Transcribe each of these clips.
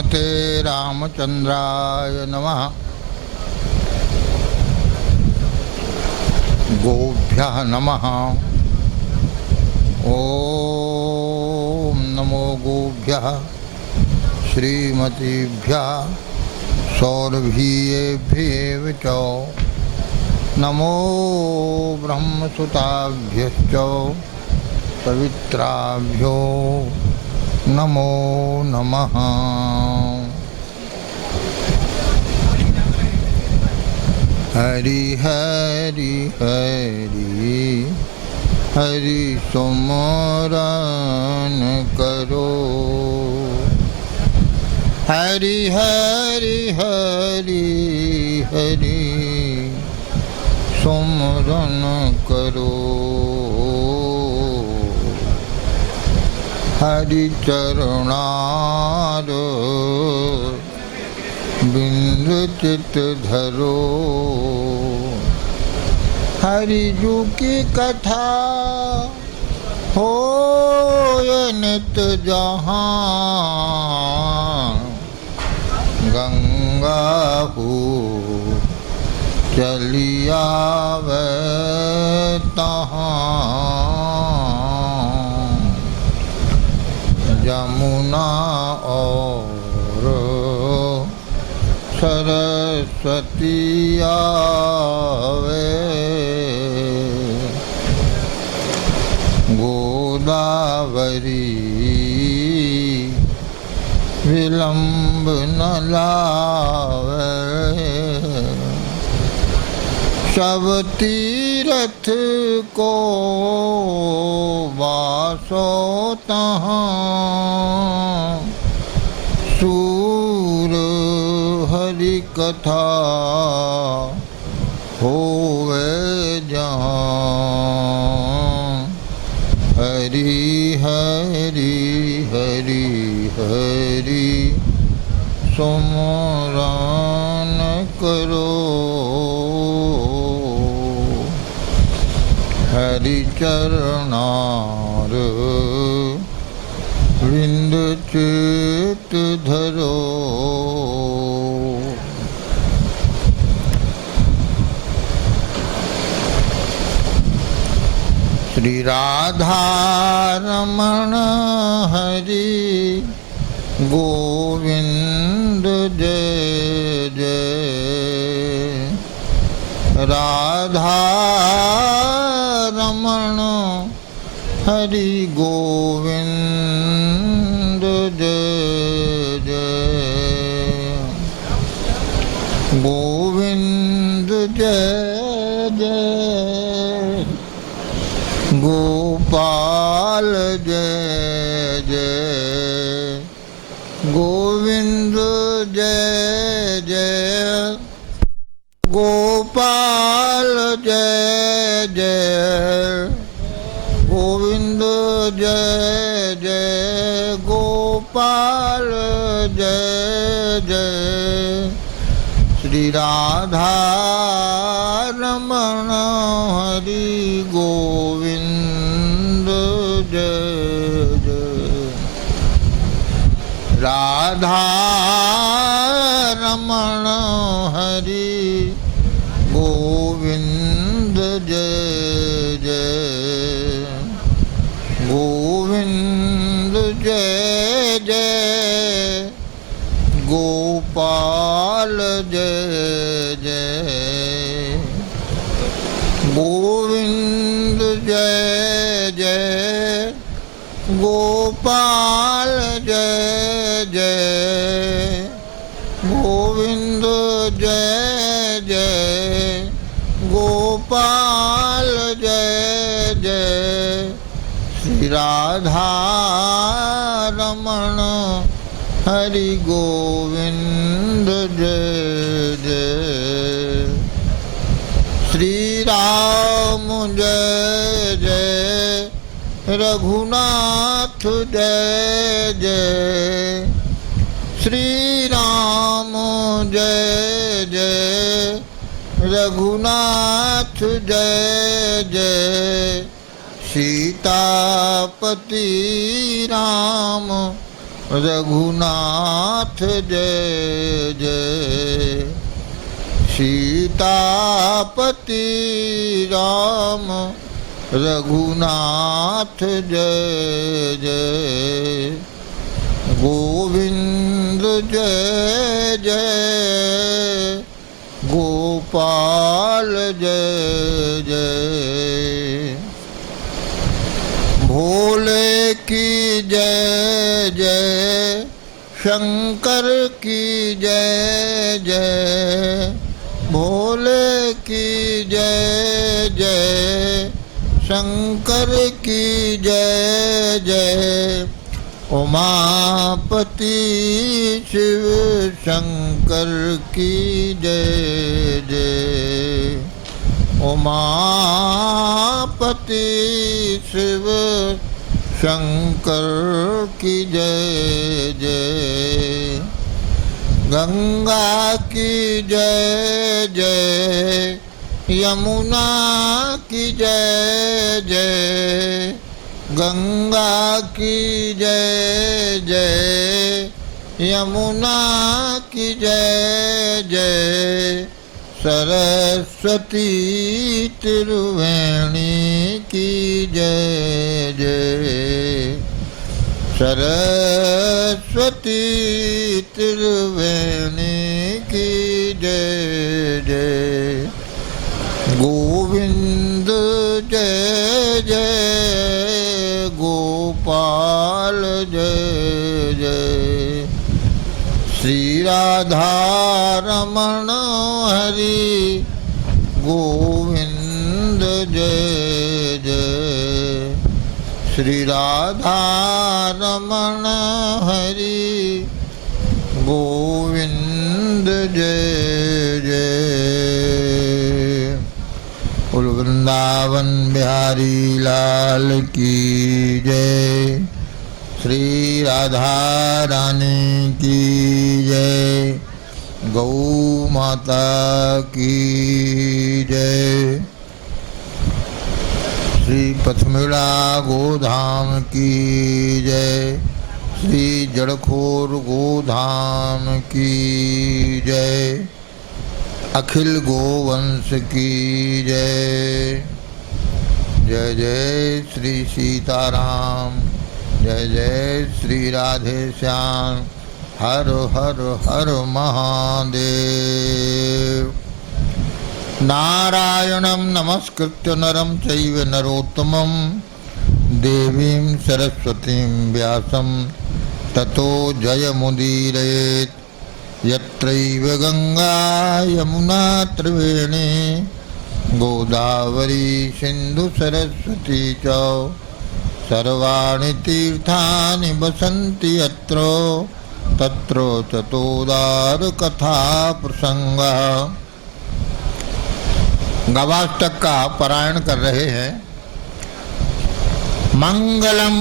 श्रीमते रामचंद्राय नमः। गोभ्यः नमः। ओम नमो गोभ्यः श्रीमतीभ्यः सौरभीयेभ्यः च नमो ब्रह्मसुताभ्यश्च पवित्राभ्यो नमो नमः। हरि हरि हरि हरि सुमरन करो। हरि हरि हरि हरि सुमरन करो। हरि चरणार बिंद चित धरो। हरि जू की कथा हो नित जहाँ। गंगा हो चलिया वे तहाँ। यमुना और सरस्वती आवे। गोदावरी विलंब न लावे। सब तीरथ को वासो तहाँ। सूर हरि कथा होवे जहाँ। हरि हरि हरि हरि सुमरन करो। हरि चरणार विंद चित धरो। श्री राधा रमण हरि गोविंद जय जय। राधा रमण हरि गोविंद जय जय। गोविंद जय जय। गोपाल जय जय। गोविंद जय जय। गोपाल जय जय। गोविंद जय जय। गोपाल जय जय। श्री राधा रमण हरि गोविंद जय जय। राधा रमण हरि गोविंद जय जय। गोविंद जय जय। गोपाल जय जय। गोविंद जय जय। गोपाल जय जय। गोविंद जय जय। गोपाल जय जय। श्री राधा रमण हरि गोविंद जय जय। श्री राम जय जय। रघुनाथ जय जय। श्री राम जय जय। रघुनाथ जय जय। सीतापति राम रघुनाथ जय जय। सीतापति राम रघुनाथ जय जय। गोविंद जय जय गोपाल जय जय। भोले की जय जय शंकर की जय जय। भोले की जय जय शंकर की जय जय। उमापति शिव शंकर की जय जय। उमापति शिव शंकर की जय जय। गंगा की जय जय यमुना की जय जय। गंगा की जय जय यमुना की जय जय। सरस्वती त्रिवेणी की जय जय। सरस्वती त्रिवेणी की जय जय। गोविंद जय जय गोपाल जय जय। श्री राधा रमण हरि गोविंद जय जय। श्री राधा रमण हरि गोविंद जय जय। बोल वृंदावन बिहारी लाल की जय। श्री राधा रानी की जय। गौ माता की जय। श्री पथमेड़ा गोधाम की जय। श्री जड़खोर गोधाम की जय। अखिल गोवंश की जय। जय जय श्री सीताराम। जय जय श्री राधे श्याम। हर हर हर महादेव। नारायणं नमस्कृत्य नरं चैव नरोत्तमं देवीं सरस्वतीं व्यासं ततो जयमुदीरयेत्। यत्रैव गंगा यमुना त्रिवेणी गोदावरी सिंधु सरस्वती च सर्वाणि तीर्थानि वसन्ति यत्र तत्र ततोदार कथा प्रसंगः। गवाष्टक का पारायण कर रहे हैं। मंगलम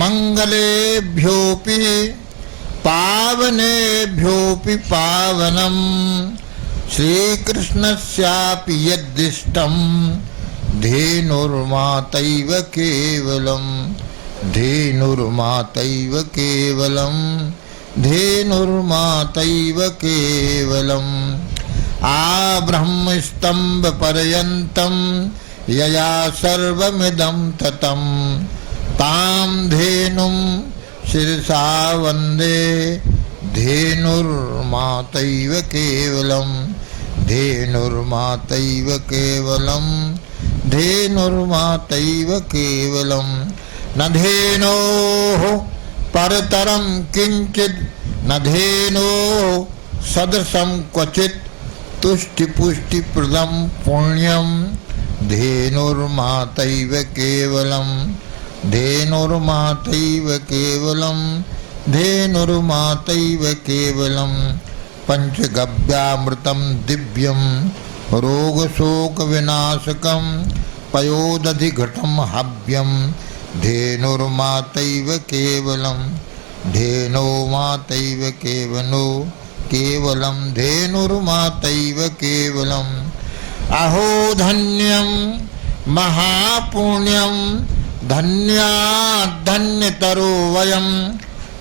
मंगलेभ्योपि पावनेभ्योपि पावनम श्रीकृष्णस्यापि यद्दिष्टं धेनुर्मातैव केवलम। धेनुर्मातैव केवलम। धेनुर्मातैव केवलम। आब्रह्मस्तंभ पर्यन्तं यया सर्वमिदं ततं तां धेनुं शिरसा वन्दे। धेनुर्मातैव केवलम। धेनुर्मातैव केवलम। धेनुर्मातैव केवलम। न धेनोः परतरं किंचित् न धेनोः सदृशं क्वचित् तुष्टिपुष्टिप्रदं पुण्यं धेनुर्मातैव केवलम। धेनुर्मातैव केवलम। धेनुर्मातैव केवलम। पंचगव्यामृतं दिव्यं रोगशोकविनाशकं पयोदधिघटं हव्यं धेनुर्मातैव केवलम। धेनो मातैव केवलो केवलम। धेनुर्मातैव केवलम। अहो धन्यं महापुण्यं धन्याद्धन्यतरो वयं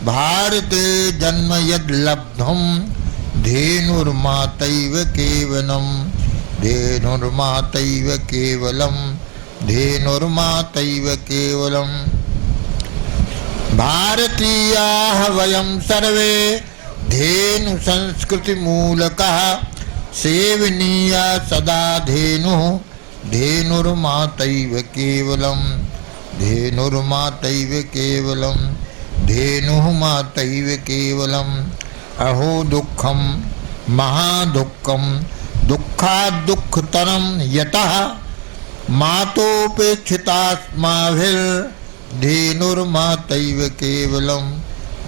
भारते जन्म यद लब्धम धेनुर्मातैव केवलम धेनुर्मातैव केवलम धेनुर्मातैव केवलम। भारतीयाः वयं सर्वे धेनु संस्कृति मूलकः सेवनीया सदा धेनुः धेनुर्मातैव केवलम धेनुर्मातैव केवलम धेनुः मातैव केवलम। अहो दुःखम महादुःखम दुःखात् दुःखतरं यतः मातोपेक्षितास्माभिर्धेनुर्मातैव केवलम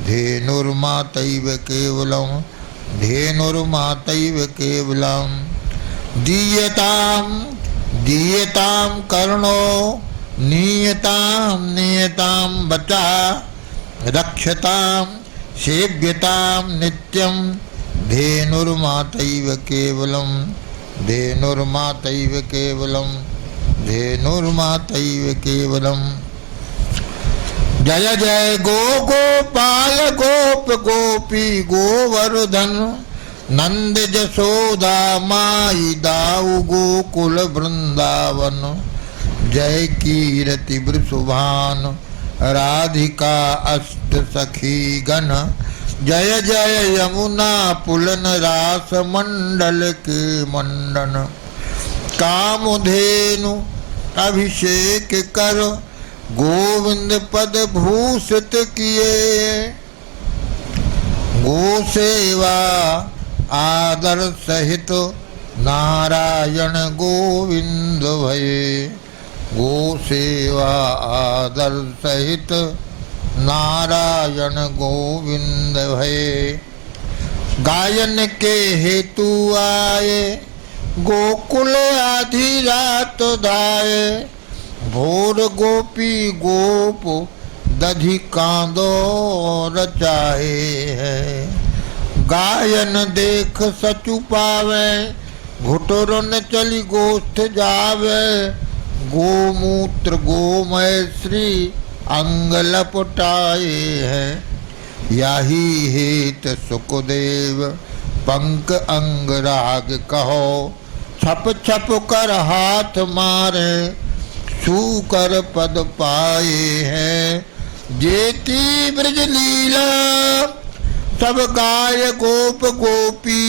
धेनुर्मातैव केवलम धेनुर्मातैव केवलम। दीयतां दीयतां कर्णो नीयतां नीयतां वचः रक्षतां सेव्यतां नित्यं धेनुर्मातैव केवलम धेनुर्मातैव केवलम धेनुर्मातैव केवलम। जय जय गो गोपाल गोप गोपी गोवर्धन नंद जसोदा माई दाऊ गोकुल वृंदावन। जय कीरति वृषभान राधिका अष्ट सखी गण। जय जय यमुना पुलन रास मंडल के मंडन। कामधेनु अभिषेक कर गोविंद पद भूषित किए। गो सेवा आदर सहित नारायण गोविंद भये। गो सेवा आदर सहित नारायण गोविंद भये। गायन के हेतु आए गोकुल आधी रात धाये। भोर गोपी गोप दधि कांदो रचाए है। गायन देख सचु पावे घुटुरन चली गोष्ठ जावे। गोमूत्र गोमय श्री अंग लपटाए है। याही हेत सुखदेव पंक अंग राग कहो। छप छप कर हाथ मारे छूकर पद पाए हैं। जेती ब्रज लीला सब गाय गोप गोपी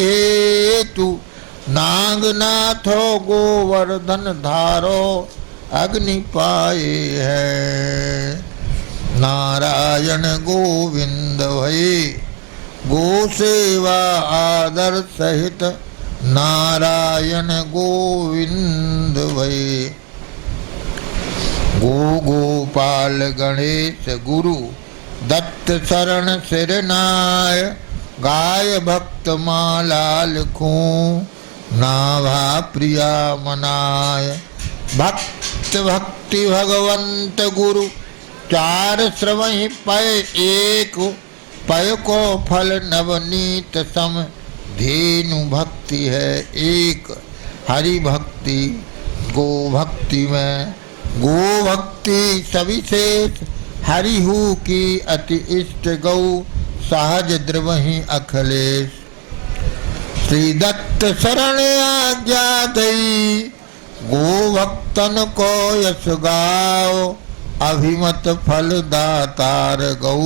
हेतु। नागनाथो गोवर्धन धारो अग्नि पाए है। नारायण गोविंद भये गो सेवा आदर सहित नारायण गोविंद भये। गो गोपाल गणेश गुरु दत्त शरण सिरनाय। गाय भक्त माला लिखूं नाभा प्रिया मनाय। भक्त भक्ति भगवंत गुरु चार श्रवहि पय एक। पय को फल नवनीत सम धेनु भक्ति है एक। हरि भक्ति गो भक्ति में गो भक्ति सविशेष। हरिहु की अति इष्ट गौ सहज द्रवहि अखिलेश। श्री दत्त शरण आज्ञा दई गो भक्तन को यश गाओ। अभिमत फल दातार गौ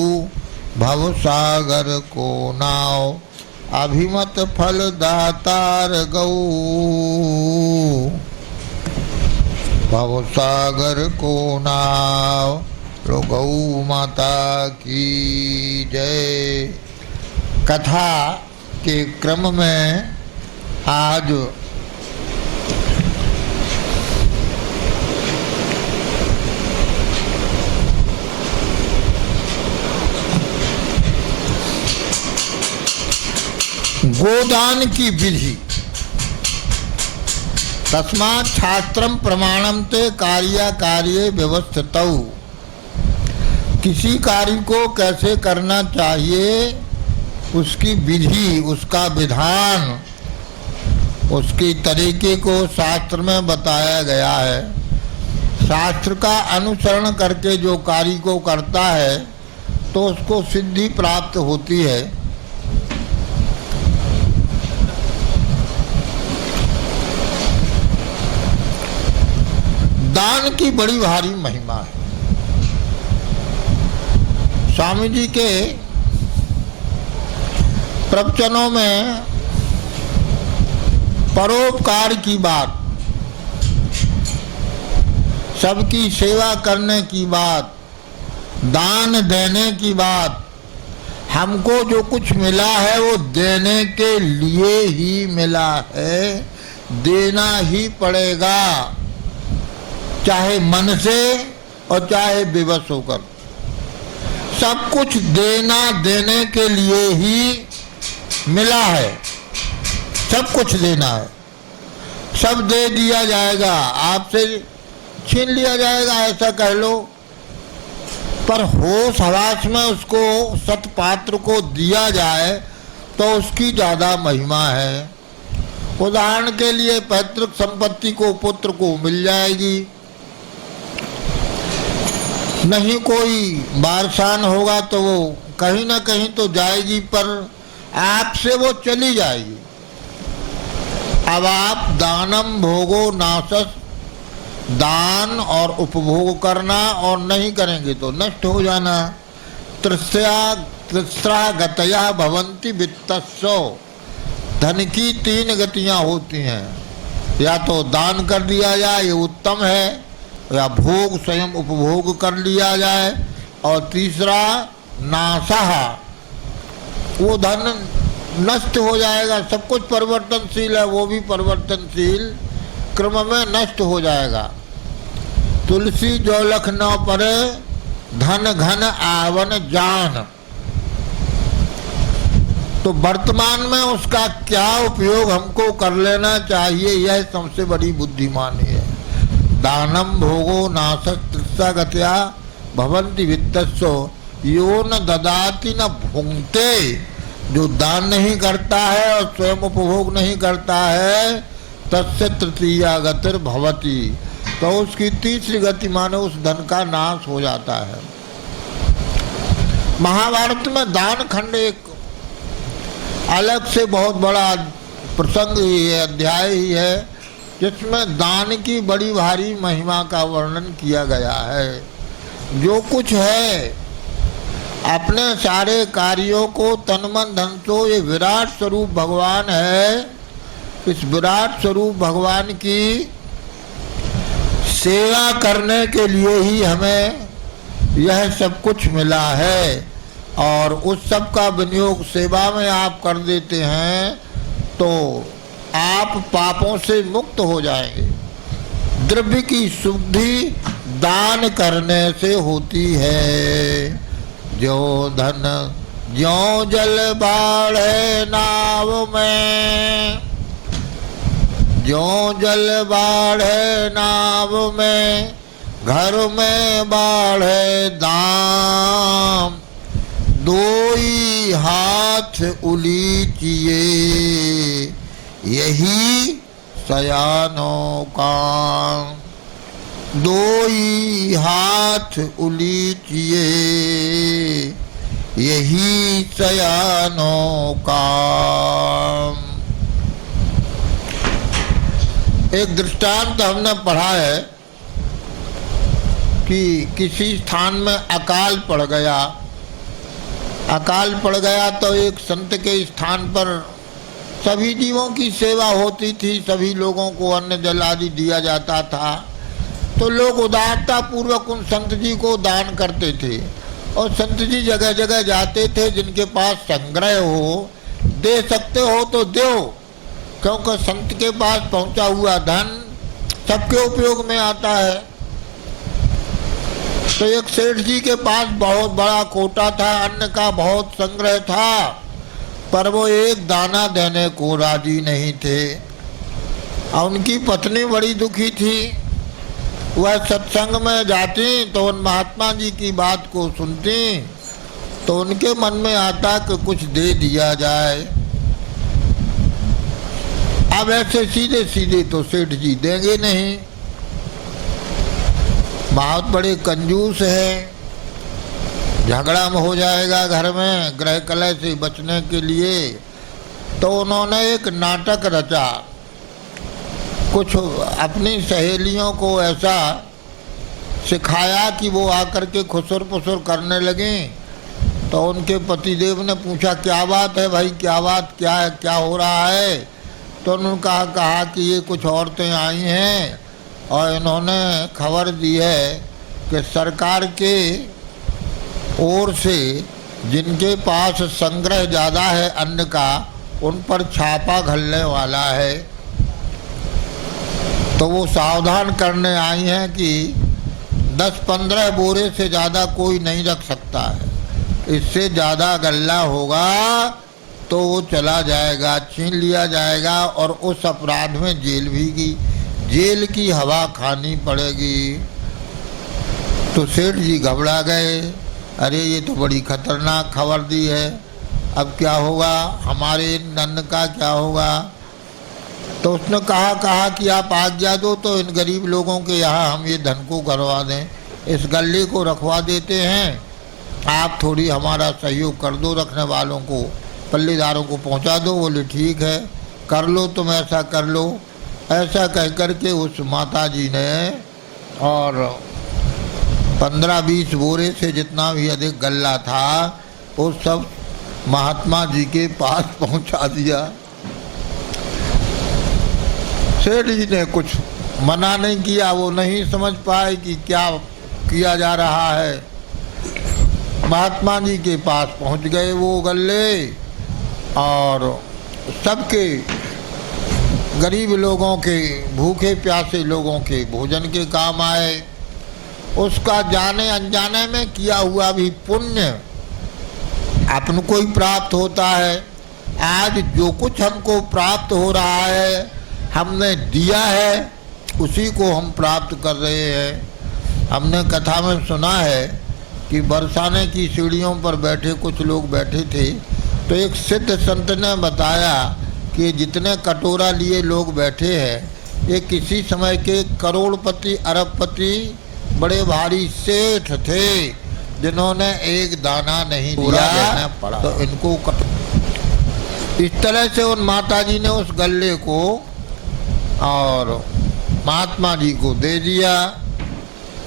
भव सागर को नाव। अभिमत फल दातार गौ भव सागर को नाव। गौ माता की जय। कथा के क्रम में आज गोदान की विधि। तस्मात् शास्त्रम प्रमाणम ते कार्य व्यवस्थितौ। किसी कार्य को कैसे करना चाहिए उसकी विधि, उसका विधान, उसके तरीके को शास्त्र में बताया गया है। शास्त्र का अनुसरण करके जो कार्य को करता है तो उसको सिद्धि प्राप्त होती है। दान की बड़ी भारी महिमा है। स्वामी जी के प्रवचनों में परोपकार की बात, सबकी सेवा करने की बात, दान देने की बात, हमको जो कुछ मिला है वो देने के लिए ही मिला है, देना ही पड़ेगा, चाहे मन से और चाहे विवश होकर। सब कुछ देने के लिए ही मिला है, सब कुछ देना है। सब दे दिया जाएगा, आपसे छीन लिया जाएगा, ऐसा कह लो, पर होश हवास में उसको सत्पात्र को दिया जाए तो उसकी ज़्यादा महिमा है। उदाहरण के लिए पैतृक संपत्ति को पुत्र को मिल जाएगी, नहीं कोई बारसान होगा तो वो कहीं ना कहीं तो जाएगी, पर आपसे वो चली जाएगी। अब आप दानम भोगो नासस, दान और उपभोग करना और नहीं करेंगे तो नष्ट हो जाना। तृस्रा गतया भवंती वित्तस्सो, धन की 3 गतियां होती हैं, या तो दान कर दिया जाए, ये उत्तम है, या भोग स्वयं उपभोग कर लिया जाए, और तीसरा नासः, वो धन नष्ट हो जाएगा। सब कुछ परिवर्तनशील है, वो भी परिवर्तनशील क्रम में नष्ट हो जाएगा। तुलसी जो लख न परे, धन घन आवन जान। तो वर्तमान में उसका क्या उपयोग हमको कर लेना चाहिए, यह सबसे बड़ी बुद्धिमानी है। दानम भोगो नासस तृष्णा गत्या भवन्ति वित्तस्सो, यो न ददाति न भुंक्ते। जो दान नहीं करता है और स्वयं उपभोग नहीं करता है, तस्य तृतीया गतिर भवति, तो उसकी तीसरी गति माने उस धन का नाश हो जाता है। महाभारत में दान खंड एक अलग से बहुत बड़ा प्रसंग ही है, अध्याय ही है, जिसमें दान की बड़ी भारी महिमा का वर्णन किया गया है। जो कुछ है अपने सारे कार्यों को तन मन धन तो, ये विराट स्वरूप भगवान है, इस विराट स्वरूप भगवान की सेवा करने के लिए ही हमें यह सब कुछ मिला है। और उस सब का विनियोग सेवा में आप कर देते हैं तो आप पापों से मुक्त हो जाएंगे। द्रव्य की शुद्धि दान करने से होती है। जो धन ज्यों जल बाढ़े नाव में, ज्यों जल बाढ़े नाव में, घर में बाढ़े दाम, दोई हाथ उलीचिए, यही सयानों का। दोई हाथ उलीचिए, यही सयानों का। एक दृष्टांत हमने पढ़ा है कि किसी स्थान में अकाल पड़ गया। अकाल पड़ गया तो एक संत के स्थान पर सभी जीवों की सेवा होती थी, सभी लोगों को अन्न जल आदि दिया जाता था। तो लोग उदारता पूर्वक उन संत जी को दान करते थे, और संत जी जगह जगह जाते थे, जिनके पास संग्रह हो, दे सकते हो तो दो, क्योंकि संत के पास पहुंचा हुआ धन सबके उपयोग में आता है। तो एक सेठ जी के पास बहुत बड़ा कोटा था, अन्न का बहुत संग्रह था, पर वो एक दाना देने को राजी नहीं थे। और उनकी पत्नी बड़ी दुखी थी। वह सत्संग में जाती तो उन महात्मा जी की बात को सुनती, तो उनके मन में आता कि कुछ दे दिया जाए। अब ऐसे सीधे सीधे तो सेठ जी देंगे नहीं, बहुत बड़े कंजूस हैं, झगड़ा हो जाएगा घर में ग्रह कलह से बचने के लिए, तो उन्होंने एक नाटक रचा। कुछ अपनी सहेलियों को ऐसा सिखाया कि वो आकर के खुसुर पुसुर करने लगे। तो उनके पतिदेव ने पूछा, क्या बात है भाई, क्या बात, क्या है, क्या हो रहा है? तो उन्होंने कहा कि ये कुछ औरतें आई हैं और इन्होंने खबर दी है कि सरकार के ओर से जिनके पास संग्रह ज़्यादा है अन्न का, उन पर छापा घलने वाला है। तो वो सावधान करने आई हैं कि 10-15 बोरे से ज़्यादा कोई नहीं रख सकता है, इससे ज़्यादा गल्ला होगा तो वो चला जाएगा, छीन लिया जाएगा और उस अपराध में जेल की हवा खानी पड़ेगी। तो सेठ जी घबरा गए, अरे ये तो बड़ी खतरनाक खबर दी है, अब क्या होगा, हमारे अन्न का क्या होगा? तो उसने कहा कि आप आज्ञा दो तो इन गरीब लोगों के यहाँ हम ये धन को करवा दें, इस गल्ले को रखवा देते हैं, आप थोड़ी हमारा सहयोग कर दो, रखने वालों को, पल्लेदारों को पहुँचा दो। बोले ठीक है, कर लो, तुम ऐसा कर लो। ऐसा कह कर के उस माता जी ने और 15-20 बोरे से जितना भी अधिक गल्ला था वो सब महात्मा जी के पास पहुंचा दिया। सेठ जी ने कुछ मना नहीं किया, वो नहीं समझ पाए कि क्या किया जा रहा है। महात्मा जी के पास पहुंच गए वो गल्ले और सबके, गरीब लोगों के, भूखे प्यासे लोगों के भोजन के काम आए। उसका जाने अनजाने में किया हुआ भी पुण्य अपन को ही प्राप्त होता है। आज जो कुछ हमको प्राप्त हो रहा है, हमने दिया है, उसी को हम प्राप्त कर रहे हैं। हमने कथा में सुना है कि बरसाने की सीढ़ियों पर बैठे कुछ लोग बैठे थे, तो एक सिद्ध संत ने बताया कि जितने कटोरा लिए लोग बैठे हैं, ये किसी समय के करोड़पति अरबपति बड़े भारी सेठ थे, जिन्होंने एक दाना नहीं दिया पड़ा, तो इनको इस तरह से उन माता जी ने उस गल्ले को और महात्मा जी को दे दिया।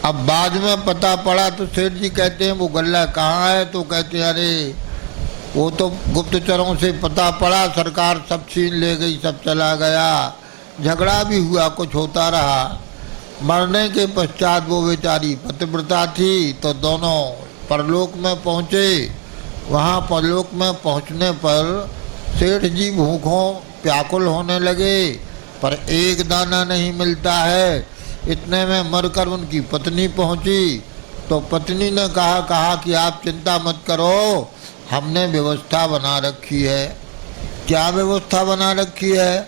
अब बाद में पता पड़ा तो सेठ जी कहते हैं वो गल्ला कहाँ है? तो कहते हैं अरे वो तो गुप्तचरों से पता पड़ा, सरकार सब छीन ले गई, सब चला गया। झगड़ा भी हुआ, कुछ होता रहा। मरने के पश्चात वो बेचारी पतिव्रता थी, तो दोनों परलोक में पहुँचे। वहाँ परलोक में पहुँचने पर सेठ जी भूखों प्याकुल होने लगे, पर एक दाना नहीं मिलता है। इतने में मरकर उनकी पत्नी पहुँची, तो पत्नी ने कहा कि आप चिंता मत करो, हमने व्यवस्था बना रखी है। क्या व्यवस्था बना रखी है?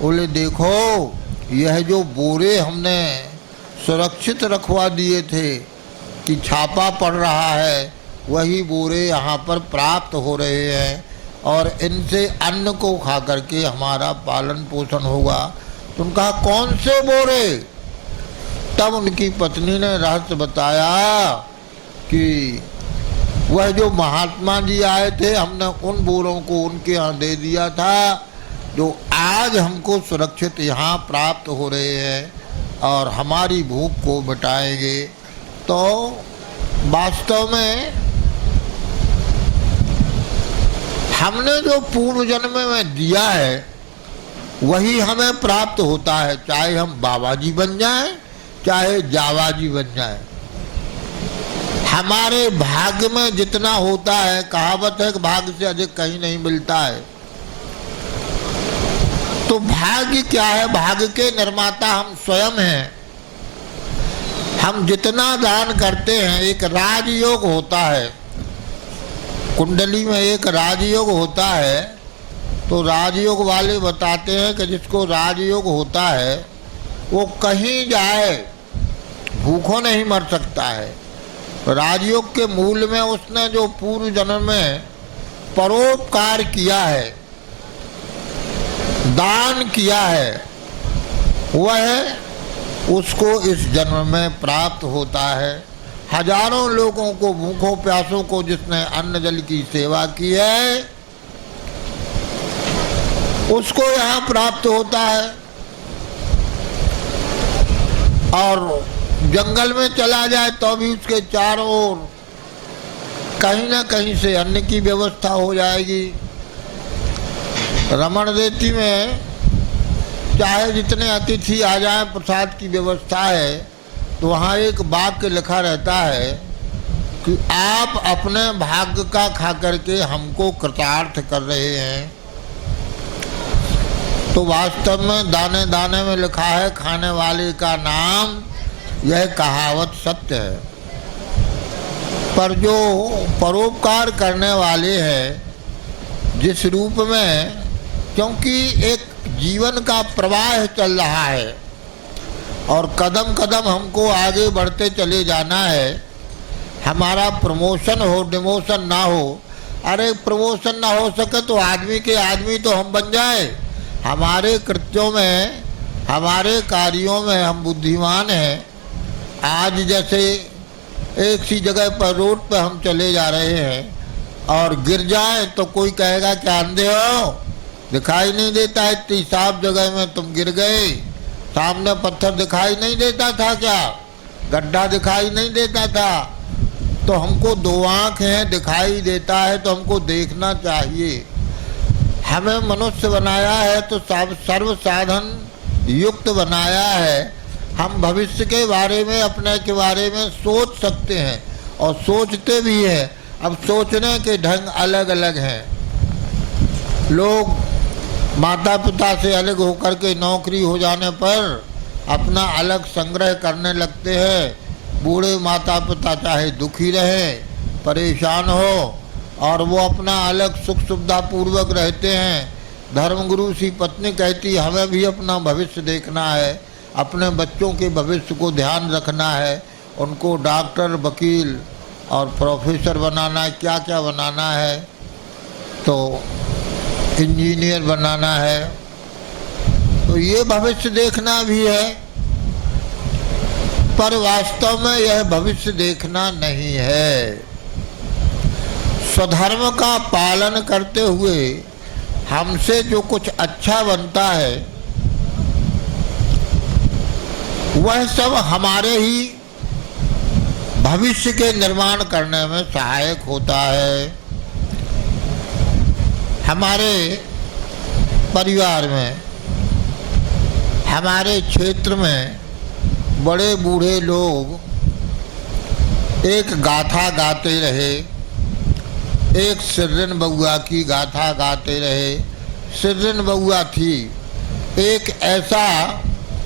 बोले देखो, यह जो बोरे हमने सुरक्षित रखवा दिए थे कि छापा पड़ रहा है, वही बोरे यहाँ पर प्राप्त हो रहे हैं और इनसे अन्न को खा करके हमारा पालन पोषण होगा। तो उनका कौन से बोरे? तब उनकी पत्नी ने रहस्य बताया कि वह जो महात्मा जी आए थे, हमने उन बोरों को उनके यहाँ दे दिया था, जो आज हमको सुरक्षित यहाँ प्राप्त हो रहे हैं और हमारी भूख को मिटाएंगे। तो वास्तव में हमने जो पूर्व जन्म में दिया है वही हमें प्राप्त होता है, चाहे हम बाबा जी बन जाएं, चाहे जावा जी बन जाएं। हमारे भाग्य में जितना होता है, कहावत है कि भाग्य से अधिक कहीं नहीं मिलता है। तो भाग्य क्या है? भाग्य के निर्माता हम स्वयं हैं। हम जितना दान करते हैं, एक राजयोग होता है, कुंडली में एक राजयोग होता है। तो राजयोग वाले बताते हैं कि जिसको राजयोग होता है वो कहीं जाए भूखों नहीं मर सकता है। राजयोग के मूल में उसने जो पूर्व जन्म में परोपकार किया है, दान किया है, वह उसको इस जन्म में प्राप्त होता है। हजारों लोगों को, भूखों प्यासों को जिसने अन्न जल की सेवा की है, उसको यहाँ प्राप्त होता है। और जंगल में चला जाए तो भी उसके चारों ओर कहीं ना कहीं से अन्न की व्यवस्था हो जाएगी। रमण देती में चाहे जितने अतिथि आ जाए, प्रसाद की व्यवस्था है, तो वहाँ एक वाक्य लिखा रहता है कि आप अपने भाग्य का खा करके हमको कृतार्थ कर रहे हैं। तो वास्तव में दाने दाने में लिखा है खाने वाले का नाम, यह कहावत सत्य है। पर जो परोपकार करने वाले हैं, जिस रूप में, क्योंकि एक जीवन का प्रवाह चल रहा है और कदम कदम हमको आगे बढ़ते चले जाना है, हमारा प्रमोशन हो डिमोशन ना हो। अरे प्रमोशन ना हो सके तो आदमी के आदमी तो हम बन जाए। हमारे कृत्यों में, हमारे कार्यों में हम बुद्धिमान हैं। आज जैसे एक सी जगह पर रोड पर हम चले जा रहे हैं और गिर जाए तो कोई कहेगा क्या अंधे हो, दिखाई नहीं देता है, इतनी साफ जगह में तुम गिर गए, सामने पत्थर दिखाई नहीं देता था क्या, गड्ढा दिखाई नहीं देता था। तो हमको दो आँख हैं, दिखाई देता है तो हमको देखना चाहिए। हमें मनुष्य बनाया है तो सर्व साधन युक्त बनाया है। हम भविष्य के बारे में, अपने के बारे में सोच सकते हैं और सोचते भी हैं। अब सोचने के ढंग अलग अलग हैं। लोग माता पिता से अलग होकर के नौकरी हो जाने पर अपना अलग संग्रह करने लगते हैं। बूढ़े माता पिता चाहे दुखी रहे, परेशान हो, और वो अपना अलग सुख सुविधा पूर्वक रहते हैं। धर्मगुरु सी पत्नी कहती हमें भी अपना भविष्य देखना है, अपने बच्चों के भविष्य को ध्यान रखना है, उनको डॉक्टर, वकील और प्रोफेसर बनाना है, क्या क्या बनाना है, तो इंजीनियर बनाना है। तो ये भविष्य देखना भी है, पर वास्तव में यह भविष्य देखना नहीं है। स्वधर्म का पालन करते हुए हमसे जो कुछ अच्छा बनता है वह सब हमारे ही भविष्य के निर्माण करने में सहायक होता है। हमारे परिवार में, हमारे क्षेत्र में बड़े बूढ़े लोग एक गाथा गाते रहे, एक सिर्रन बउआ की गाथा गाते रहे। सिर्रन बउआ थी, एक ऐसा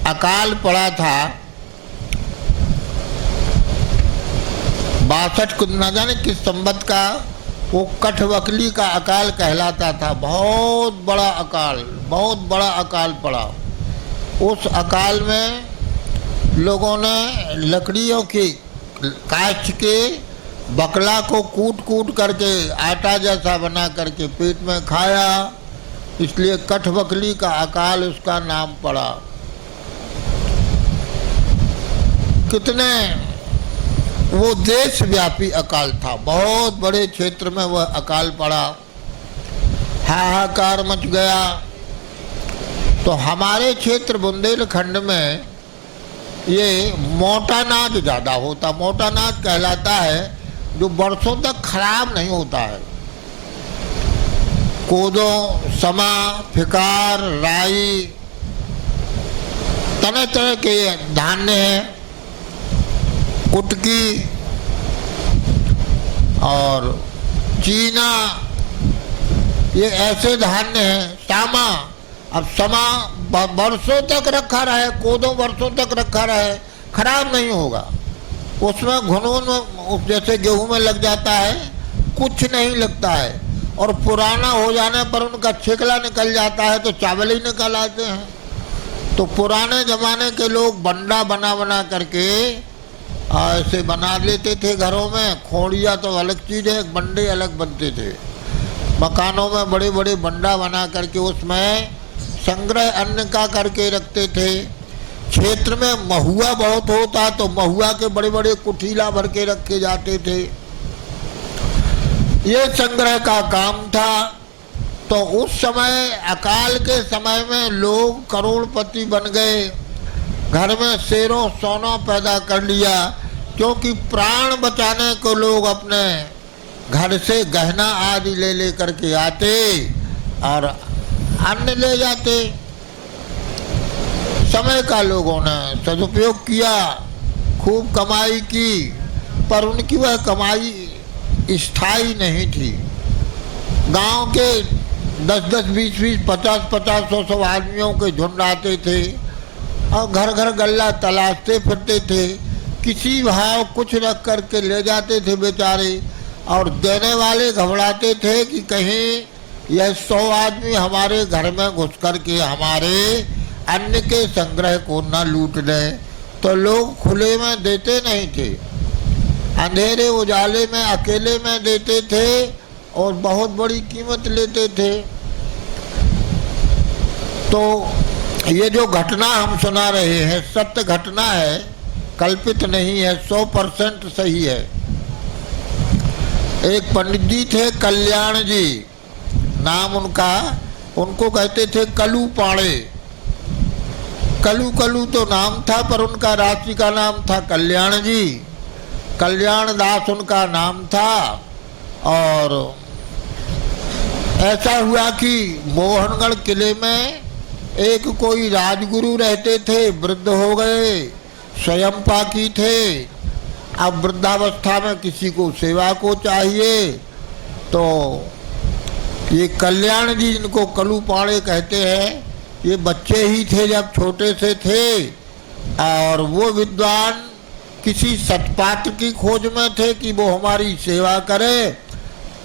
अकाल पड़ा था, 62 को न जाने किस संवत का, वो कठवकली का अकाल कहलाता था। बहुत बड़ा अकाल, बहुत बड़ा अकाल पड़ा। उस अकाल में लोगों ने लकड़ियों की काष्ठ के बकला को कूट कूट करके आटा जैसा बना करके पेट में खाया, इसलिए कठबकली का अकाल उसका नाम पड़ा। कितने वो देशव्यापी अकाल था, बहुत बड़े क्षेत्र में वह अकाल पड़ा, हाहाकार मच गया। तो हमारे क्षेत्र बुंदेलखंड में ये मोटा अनाज ज़्यादा होता। मोटा अनाज कहलाता है जो वर्षों तक खराब नहीं होता है। कोदो, समा, फिकार, राई, तरह तरह के धान्य हैं, कुटकी और चीना, ये ऐसे धान्य हैं। सामा, अब समा वर्षों तक रखा रहे, कोदो वर्षों तक रखा रहे, खराब नहीं होगा। उसमें घुनून जैसे गेहूं में लग जाता है, कुछ नहीं लगता है, और पुराना हो जाने पर उनका छिकला निकल जाता है तो चावल ही निकल आते हैं। तो पुराने ज़माने के लोग बंडा बना बना करके ऐसे बना लेते थे घरों में। खोड़िया तो अलग चीज़ है, बंडे अलग बनते थे। मकानों में बड़े बड़े बंडा बना करके उसमें संग्रह अन्न का करके रखते थे। क्षेत्र में महुआ बहुत होता तो महुआ के बड़े बड़े कुठीला भर के रखे जाते थे। ये संग्रह का काम था। तो उस समय अकाल के समय में लोग करोड़पति बन गए, घर में शेरों सोना पैदा कर लिया, क्योंकि प्राण बचाने को लोग अपने घर से गहना आदि ले ले करके आते और अन्न ले जाते। समय का लोगों ने सदुपयोग किया, खूब कमाई की, पर उनकी वह कमाई स्थायी नहीं थी। गांव के 10-10, 20-20, 50-50, 100-100 आदमियों के झुंड आते थे और घर घर गल्ला तलाशते फिरते थे। किसी भाव कुछ रख करके ले जाते थे बेचारे, और देने वाले घबराते थे कि कहीं यह 100 आदमी हमारे घर में घुस करके हमारे अन्न के संग्रह को न लूट लें। तो लोग खुले में देते नहीं थे, अंधेरे उजाले में अकेले में देते थे और बहुत बड़ी कीमत लेते थे। तो ये जो घटना हम सुना रहे हैं सत्य घटना है, कल्पित नहीं है, 100% सही है। एक पंडित जी थे, कल्याण जी नाम उनका, उनको कहते थे कलू पाड़े। कलू कलू तो नाम था, पर उनका राशि का नाम था कल्याण जी, कल्याण दास उनका नाम था। और ऐसा हुआ कि मोहनगढ़ किले में एक कोई राजगुरु रहते थे, वृद्ध हो गए, स्वयं पाकी थे। अब वृद्धावस्था में किसी को सेवा को चाहिए, तो ये कल्याण जी जिनको कलू पाड़े कहते हैं, ये बच्चे ही थे जब छोटे से थे, और वो विद्वान किसी सत्पात्र की खोज में थे कि वो हमारी सेवा करे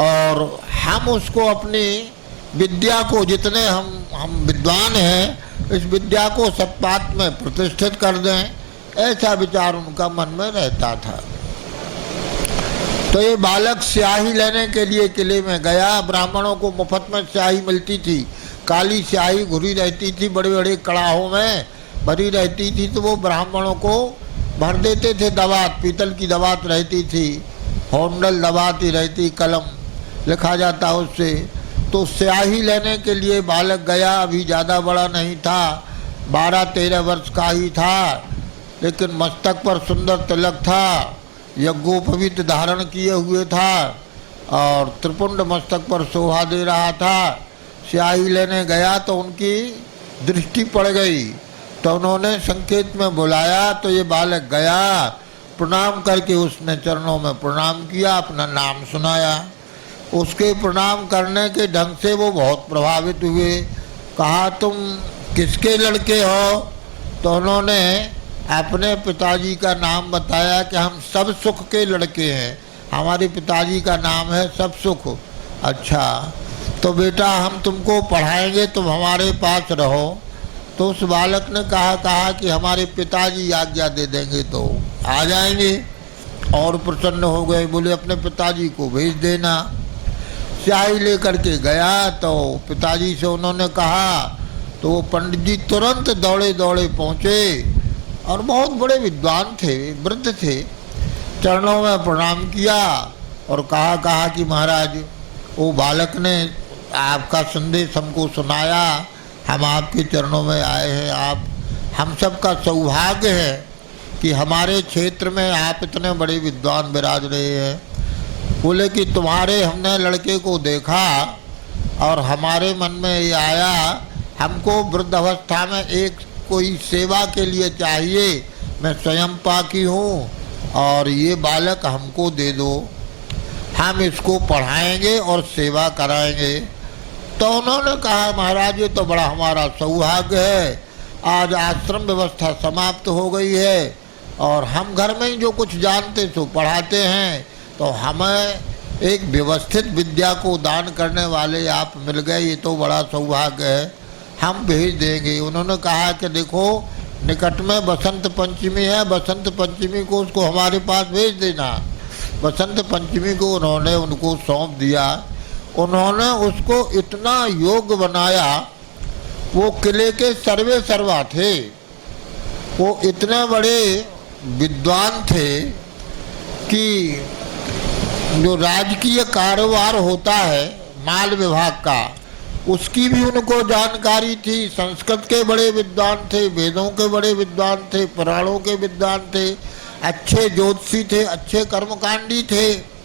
और हम उसको अपनी विद्या को, जितने हम विद्वान हैं, इस विद्या को सत्पात्र में प्रतिष्ठित कर दें। ऐसा विचार उनका मन में रहता था। तो ये बालक स्याही लेने के लिए किले में गया। ब्राह्मणों को मुफ्त में स्याही मिलती थी, काली स्याही घुरी रहती थी, बड़े बड़े कड़ाहों में भरी रहती थी। तो वो ब्राह्मणों को भर देते थे दवात, पीतल की दवात रहती थी, होंडल दवात ही रहती, कलम लिखा जाता उससे। तो स्याही लेने के लिए बालक गया। अभी ज़्यादा बड़ा नहीं था, 12-13 वर्ष का ही था, लेकिन मस्तक पर सुंदर तिलक था, यज्ञोपवीत धारण किए हुए था और त्रिपुंड मस्तक पर शोभा दे रहा था। स्याही लेने गया तो उनकी दृष्टि पड़ गई, तो उन्होंने संकेत में बुलाया। तो ये बालक गया, प्रणाम करके उसने चरणों में प्रणाम किया, अपना नाम सुनाया। उसके प्रणाम करने के ढंग से वो बहुत प्रभावित हुए। कहा, तुम किसके लड़के हो? तो उन्होंने अपने पिताजी का नाम बताया कि हम सब सुख के लड़के हैं, हमारे पिताजी का नाम है सब सुख। अच्छा, तो बेटा हम तुमको पढ़ाएंगे, तुम हमारे पास रहो। तो उस बालक ने कहा कि हमारे पिताजी आज्ञा दे देंगे तो आ जाएंगे। और प्रसन्न हो गए, बोले अपने पिताजी को भेज देना। स्याही लेकर के गया तो पिताजी से उन्होंने कहा, तो वो पंडित जी तुरंत दौड़े दौड़े पहुँचे और बहुत बड़े विद्वान थे, वृद्ध थे। चरणों में प्रणाम किया और कहा कि महाराज, वो बालक ने आपका संदेश हमको सुनाया, हम आपके चरणों में आए हैं। आप, हम सब का सौभाग्य है कि हमारे क्षेत्र में आप इतने बड़े विद्वान विराज रहे हैं। बोले कि तुम्हारे हमने लड़के को देखा और हमारे मन में ये आया, हमको वृद्ध अवस्था में एक कोई सेवा के लिए चाहिए। मैं स्वयं पाकी हूँ और ये बालक हमको दे दो, हम इसको पढ़ाएंगे और सेवा कराएंगे। तो उन्होंने कहा, महाराज ये तो बड़ा हमारा सौभाग्य है, आज आश्रम व्यवस्था समाप्त हो गई है और हम घर में ही जो कुछ जानते सो पढ़ाते हैं, तो हमें एक व्यवस्थित विद्या को दान करने वाले आप मिल गए, ये तो बड़ा सौभाग्य है, हम भेज देंगे। उन्होंने कहा कि देखो निकट में बसंत पंचमी है, बसंत पंचमी को उसको हमारे पास भेज देना। बसंत पंचमी को उन्होंने उनको सौंप दिया। उन्होंने उसको इतना योग्य बनाया, वो किले के सर्वे सर्वा थे। वो इतने बड़े विद्वान थे कि जो राजकीय कारोबार होता है माल विभाग का, उसकी भी उनको जानकारी थी। संस्कृत के बड़े विद्वान थे, वेदों के बड़े विद्वान थे, पुराणों के विद्वान थे, अच्छे ज्योतिषी थे, अच्छे कर्मकांडी थे।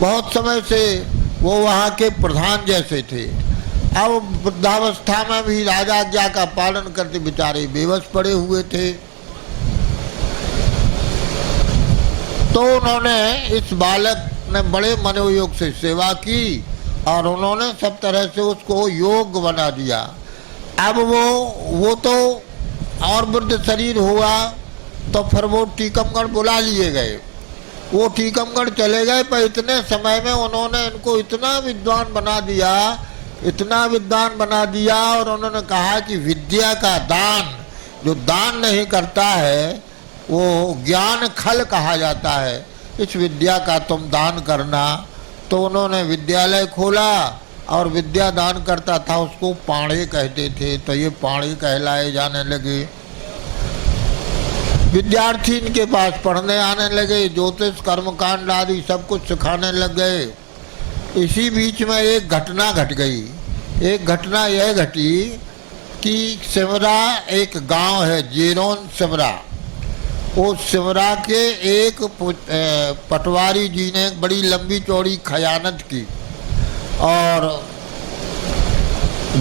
बहुत समय से वो वहाँ के प्रधान जैसे थे। अब वृद्धावस्था में भी राजा आज्ञा का पालन करते बेचारे बेबस पड़े हुए थे। तो उन्होंने इस बालक ने बड़े मनोयोग से सेवा की और उन्होंने सब तरह से उसको योग्य बना दिया। अब वो तो और वृद्ध शरीर हुआ तो फिर वो टीकमगढ़ बुला लिए गए। वो टीकमगढ़ चले गए, पर इतने समय में उन्होंने इनको इतना विद्वान बना दिया, इतना विद्वान बना दिया, और उन्होंने कहा कि विद्या का दान, जो दान नहीं करता है वो ज्ञान खल कहा जाता है, इस विद्या का तुम दान करना। तो उन्होंने विद्यालय खोला और विद्या दान करता था उसको पाणे कहते थे, तो ये पाणे कहलाए जाने लगे। विद्यार्थी इनके पास पढ़ने आने लगे, ज्योतिष कर्मकांड आदि सब कुछ सिखाने लग गए। इसी बीच में एक घटना घट गई। एक घटना यह घटी कि सिमरा एक गांव है, जेरोन सिमरा। उस सिमरा के एक पटवारी जी ने बड़ी लंबी चौड़ी खयानत की और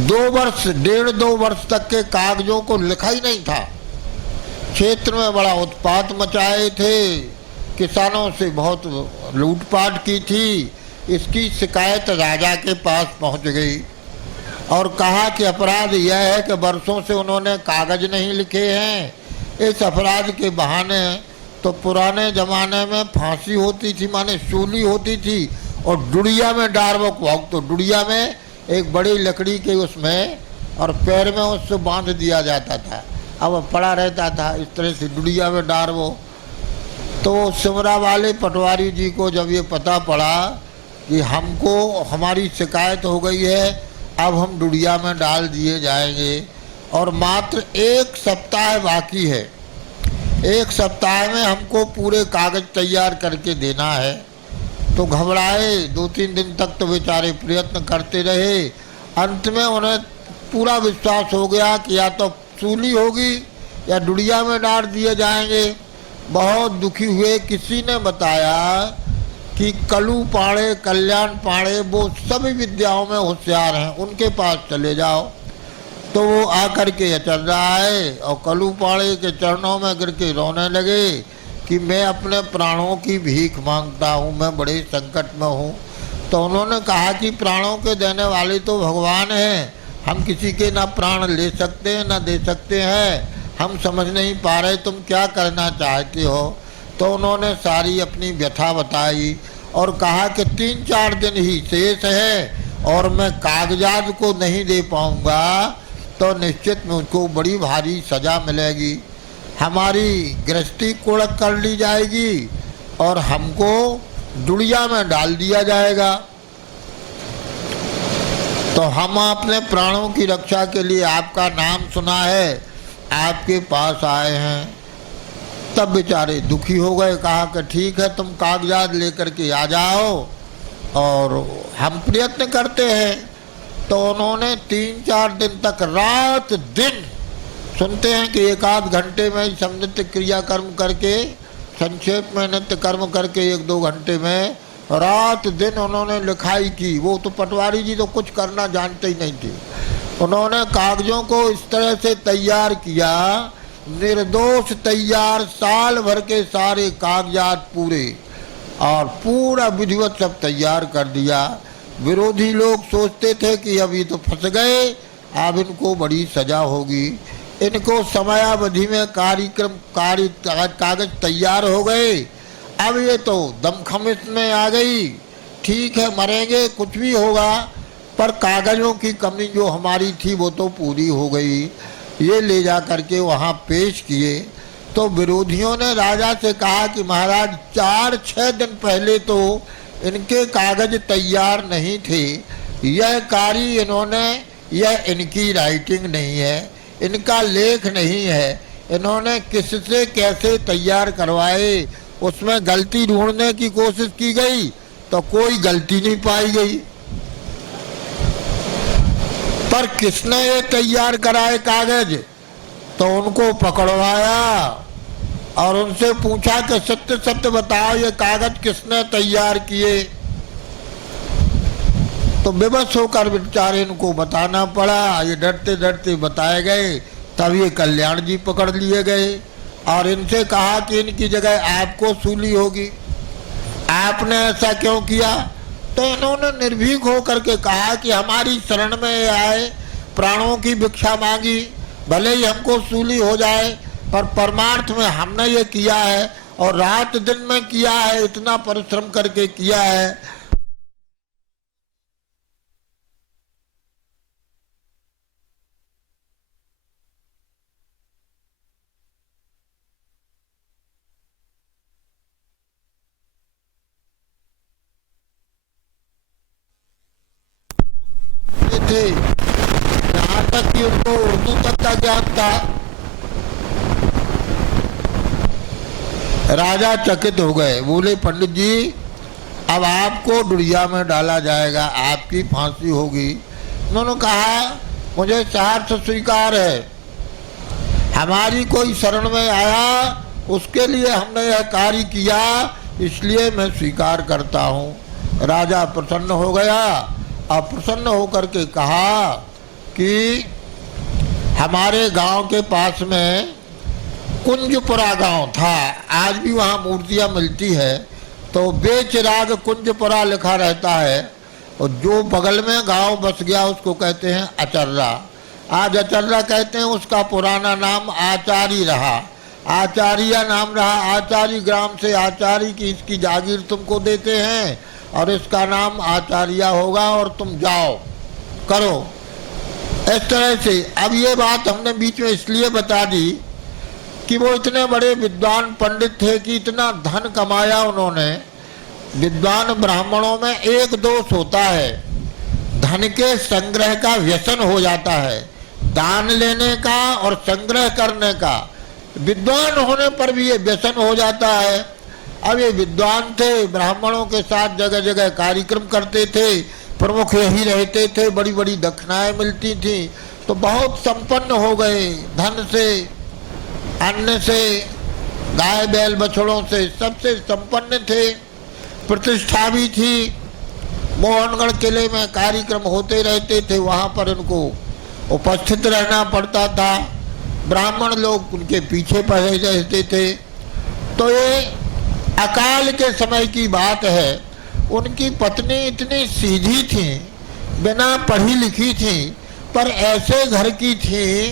1.5-2 वर्ष तक के कागजों को लिखा ही नहीं था। क्षेत्र में बड़ा उत्पात मचाए थे, किसानों से बहुत लूटपाट की थी। इसकी शिकायत राजा के पास पहुंच गई और कहा कि अपराध यह है कि वर्षों से उन्होंने कागज नहीं लिखे हैं। इस अपराध के बहाने तो पुराने ज़माने में फांसी होती थी, माने सूली होती थी, और डुड़िया में डारवक वक्त, तो डुड़िया में एक बड़ी लकड़ी के उसमें और पैर में उससे बांध दिया जाता था। अब पड़ा रहता था इस तरह से डुड़िया में डारवो। तो सिमरा वाले पटवारी जी को जब ये पता पड़ा कि हमको हमारी शिकायत हो गई है, अब हम डुड़िया में डाल दिए जाएंगे और मात्र 1 सप्ताह बाकी है, 1 सप्ताह में हमको पूरे कागज तैयार करके देना है। तो घबराए, 2-3 दिन तक तो बेचारे प्रयत्न करते रहे। अंत में उन्हें पूरा विश्वास हो गया कि या तो सूली होगी या डुड़िया में डाल दिए जाएंगे। बहुत दुखी हुए। किसी ने बताया कि कलू पाड़े, कल्याण पाड़े, वो सभी विद्याओं में होशियार हैं, उनके पास चले जाओ। तो वो आकर के अचर्रा आए और कलू पाड़े के चरणों में गिर के रोने लगे कि मैं अपने प्राणों की भीख मांगता हूँ, मैं बड़े संकट में हूँ। तो उन्होंने कहा कि प्राणों के देने वाले तो भगवान हैं, हम किसी के ना प्राण ले सकते हैं ना दे सकते हैं, हम समझ नहीं पा रहे तुम क्या करना चाहते हो। तो उन्होंने सारी अपनी व्यथा बताई और कहा कि 3-4 दिन ही शेष है और मैं कागजात को नहीं दे पाऊँगा तो निश्चित मुझको बड़ी भारी सज़ा मिलेगी, हमारी गृहस्थी कुड़क कर ली जाएगी और हमको दुड़िया में डाल दिया जाएगा। तो हम अपने प्राणों की रक्षा के लिए आपका नाम सुना है, आपके पास आए हैं। तब बेचारे दुखी हो गए, कहा कि ठीक है तुम कागजात लेकर के आ जाओ और हम प्रयत्न करते हैं। तो उन्होंने 3-4 दिन तक रात दिन, सुनते हैं कि 1-8 घंटे में सब नित्य क्रियाकर्म करके, संक्षेप में नित्य कर्म करके 1-2 घंटे में रात दिन उन्होंने लिखाई की। वो तो पटवारी जी तो कुछ करना जानते ही नहीं थे। उन्होंने कागजों को इस तरह से तैयार किया, निर्दोष तैयार, साल भर के सारे कागजात पूरे और पूरा विधिवत सब तैयार कर दिया। विरोधी लोग सोचते थे कि अब ये तो फंस गए, अब इनको बड़ी सजा होगी। इनको समयावधि में कागज तैयार हो गए। अब ये तो दमखमिस में आ गई, ठीक है मरेंगे कुछ भी होगा, पर कागजों की कमी जो हमारी थी वो तो पूरी हो गई। ये ले जा करके वहाँ पेश किए। तो विरोधियों ने राजा से कहा कि महाराज 4-6 दिन पहले तो इनके कागज तैयार नहीं थे, यह कार्य इन्होंने, यह इनकी राइटिंग नहीं है, इनका लेख नहीं है, इन्होंने किससे कैसे तैयार करवाए, उसमें गलती ढूंढने की कोशिश की गई तो कोई गलती नहीं पाई गई। पर किसने ये तैयार कराए कागज, तो उनको पकड़वाया और उनसे पूछा कि सत्य सत्य बताओ ये कागज किसने तैयार किए। तो बेबस होकर बेचारे इनको बताना पड़ा। ये डरते डरते बताए गए। तब ये कल्याण जी पकड़ लिए गए और इनसे कहा कि इनकी जगह आपको सूली होगी, आपने ऐसा क्यों किया। तो इन्होंने निर्भीक होकर के कहा कि हमारी शरण में आए, प्राणों की भिक्षा मांगी, भले ही हमको सूली हो जाए पर परमार्थ में हमने ये किया है और रात दिन में किया है, इतना परिश्रम करके किया है। थे यहाँ तक कि उनको उर्दू तक का ज्ञान था। राजा चकित हो गए, बोले पंडित जी अब आपको दुड़िया में डाला जाएगा, आपकी फांसी होगी। उन्होंने कहा मुझे सहर्ष स्वीकार है, हमारी कोई शरण में आया उसके लिए हमने यह कार्य किया, इसलिए मैं स्वीकार करता हूँ। राजा प्रसन्न हो गया और प्रसन्न होकर के कहा कि हमारे गांव के पास में कुंजपुरा गांव था, आज भी वहाँ मूर्तियाँ मिलती है, तो बेचिराग कुंजपुरा लिखा रहता है। और जो बगल में गांव बस गया उसको कहते हैं अचर्रा। आज अचर्रा कहते हैं, उसका पुराना नाम आचारी रहा, आचार्य नाम रहा। आचारी ग्राम से आचारी की इसकी जागीर तुमको देते हैं और इसका नाम आचार्य होगा और तुम जाओ करो। इस तरह से अब ये बात हमने बीच में इसलिए बता दी कि वो इतने बड़े विद्वान पंडित थे कि इतना धन कमाया उन्होंने। विद्वान ब्राह्मणों में एक दोष होता है, धन के संग्रह का व्यसन हो जाता है, दान लेने का और संग्रह करने का। विद्वान होने पर भी ये व्यसन हो जाता है। अब ये विद्वान थे, ब्राह्मणों के साथ जगह जगह कार्यक्रम करते थे, प्रमुख यही रहते थे, बड़ी बड़ी दक्षिणाएं मिलती थी, तो बहुत संपन्न हो गए। धन से, अन्न से, गाय बैल बछड़ों से सबसे संपन्न थे। प्रतिष्ठा भी थी। मोहनगढ़ किले में कार्यक्रम होते रहते थे, वहाँ पर उनको उपस्थित रहना पड़ता था। ब्राह्मण लोग उनके पीछे पड़े रहते थे। तो ये अकाल के समय की बात है। उनकी पत्नी इतनी सीधी थी, बिना पढ़ी लिखी थी, पर ऐसे घर की थी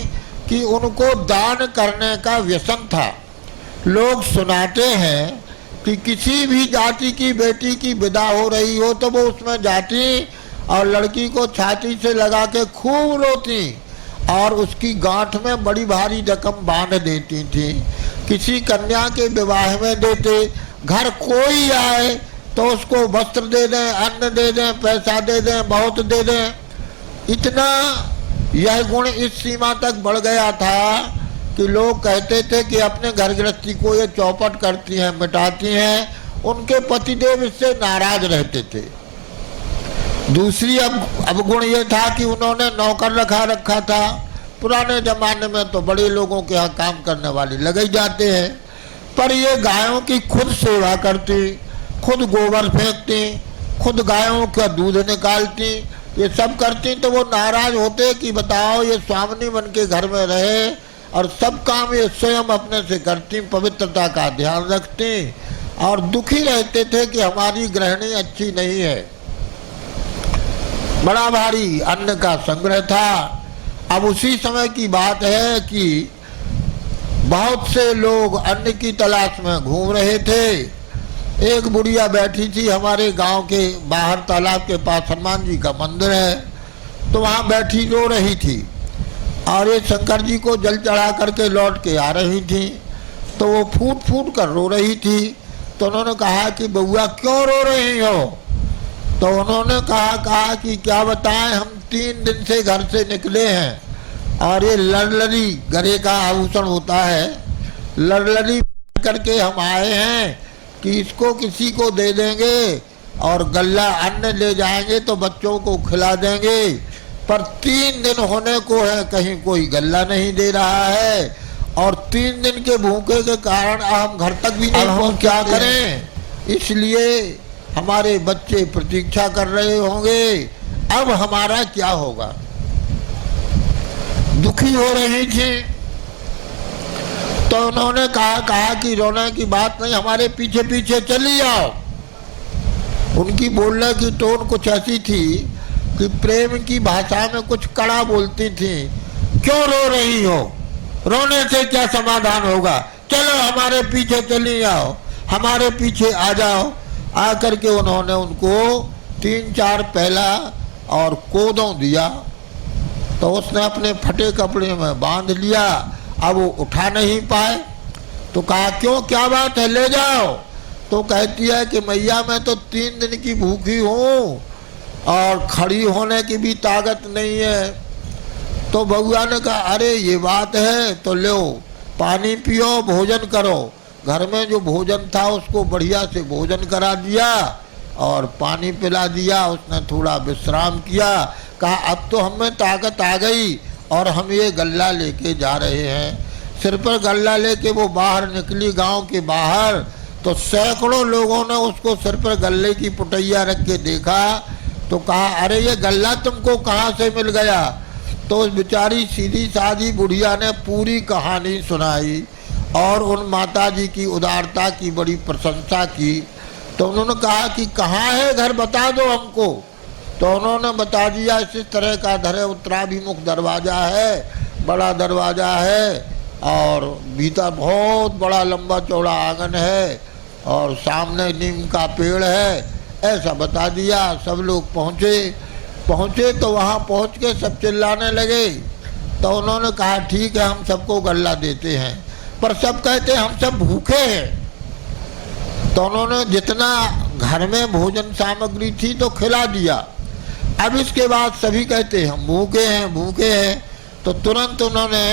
कि उनको दान करने का व्यसन था। लोग सुनाते हैं कि किसी भी जाति की बेटी की विदा हो रही हो तो वो उसमें जाती और लड़की को छाती से लगा के खूब रोती और उसकी गांठ में बड़ी भारी रकम बांध देती थी। किसी कन्या के विवाह में देते, घर कोई आए तो उसको वस्त्र दे दें, अन्न दे दें, पैसा दे दें, बहुत दे दें। इतना यह गुण इस सीमा तक बढ़ गया था कि लोग कहते थे कि अपने घर गृहस्थी को ये चौपट करती हैं, मिटाती हैं। उनके पतिदेव इससे नाराज रहते थे। दूसरी अवगुण ये था कि उन्होंने नौकर रखा था। पुराने जमाने में तो बड़े लोगों के यहाँ काम करने वाले लगे जाते हैं, पर ये गायों की खुद सेवा करती, खुद गोबर फेंकती, खुद गायों का दूध निकालती, ये सब करती। तो वो नाराज होते कि बताओ ये स्वामिनी बन के घर में रहे और सब काम ये स्वयं अपने से करती, पवित्रता का ध्यान रखती, और दुखी रहते थे कि हमारी गृहिणी अच्छी नहीं है। बड़ा भारी अन्न का संग्रह था। अब उसी समय की बात है कि बहुत से लोग अन्न की तलाश में घूम रहे थे। एक बुढ़िया बैठी थी हमारे गांव के बाहर, तालाब के पास हनुमान जी का मंदिर है, तो वहाँ बैठी रो रही थी और ये शंकर जी को जल चढ़ा करके लौट के आ रही थी। तो वो फूट फूट कर रो रही थी। तो उन्होंने कहा कि बउआ क्यों रो रही हो। तो उन्होंने कहा कि क्या बताएं, हम 3 दिन से घर से निकले हैं और ये लड़लड़ी गरे का आभूषण होता है, लड़लड़ी करके हम आए हैं कि इसको किसी को दे देंगे और गल्ला अन्न ले जाएंगे तो बच्चों को खिला देंगे। पर 3 दिन होने को है, कहीं कोई गल्ला नहीं दे रहा है और 3 दिन के भूखे के कारण हम घर तक भी नहीं पहुंच, क्या करें? इसलिए हमारे बच्चे प्रतीक्षा कर रहे होंगे, अब हमारा क्या होगा। दुखी हो रही थी तो उन्होंने कहा कि रोने की बात नहीं, हमारे पीछे पीछे चली आओ। उनकी बोलने की टोन कुछ ऐसी थी कि प्रेम की भाषा में कुछ कड़ा बोलती थी। क्यों रो रही हो? रोने से क्या समाधान होगा? चलो हमारे पीछे चली आओ, हमारे पीछे आ जाओ। आकर के उन्होंने उनको 3-4 पहला और कोदों दिया तो उसने अपने फटे कपड़े में बांध लिया। अब वो उठा नहीं पाए तो कहा क्यों, क्या बात है, ले जाओ। तो कहती है कि मैया मैं तो 3 दिन की भूखी हूँ और खड़ी होने की भी ताकत नहीं है। तो बउआ ने कहा अरे ये बात है तो लो पानी पियो, भोजन करो। घर में जो भोजन था उसको बढ़िया से भोजन करा दिया और पानी पिला दिया। उसने थोड़ा विश्राम किया, कहा अब तो हमें ताकत आ गई और हम ये गल्ला लेके जा रहे हैं। सिर पर गल्ला लेके वो बाहर निकली गांव के बाहर तो सैकड़ों लोगों ने उसको सिर पर गल्ले की पुटैया रख के देखा तो कहा अरे ये गल्ला तुमको कहाँ से मिल गया। तो उस बेचारी सीधी सादी बुढ़िया ने पूरी कहानी सुनाई और उन माताजी की उदारता की बड़ी प्रशंसा की। तो उन्होंने कहा कि कहाँ है घर, बता दो हमको। तो उन्होंने बता दिया इस तरह का धरे उत्तराभिमुख दरवाज़ा है, बड़ा दरवाज़ा है और भीतर बहुत बड़ा लंबा चौड़ा आंगन है और सामने नीम का पेड़ है, ऐसा बता दिया। सब लोग पहुँचे तो वहाँ पहुँच के सब चिल्लाने लगे। तो उन्होंने कहा ठीक है हम सबको गल्ला देते हैं, पर सब कहते हम सब भूखे हैं। तो उन्होंने जितना घर में भोजन सामग्री थी तो खिला दिया। अब इसके बाद सभी कहते हम भूखे हैं। तो तुरंत उन्होंने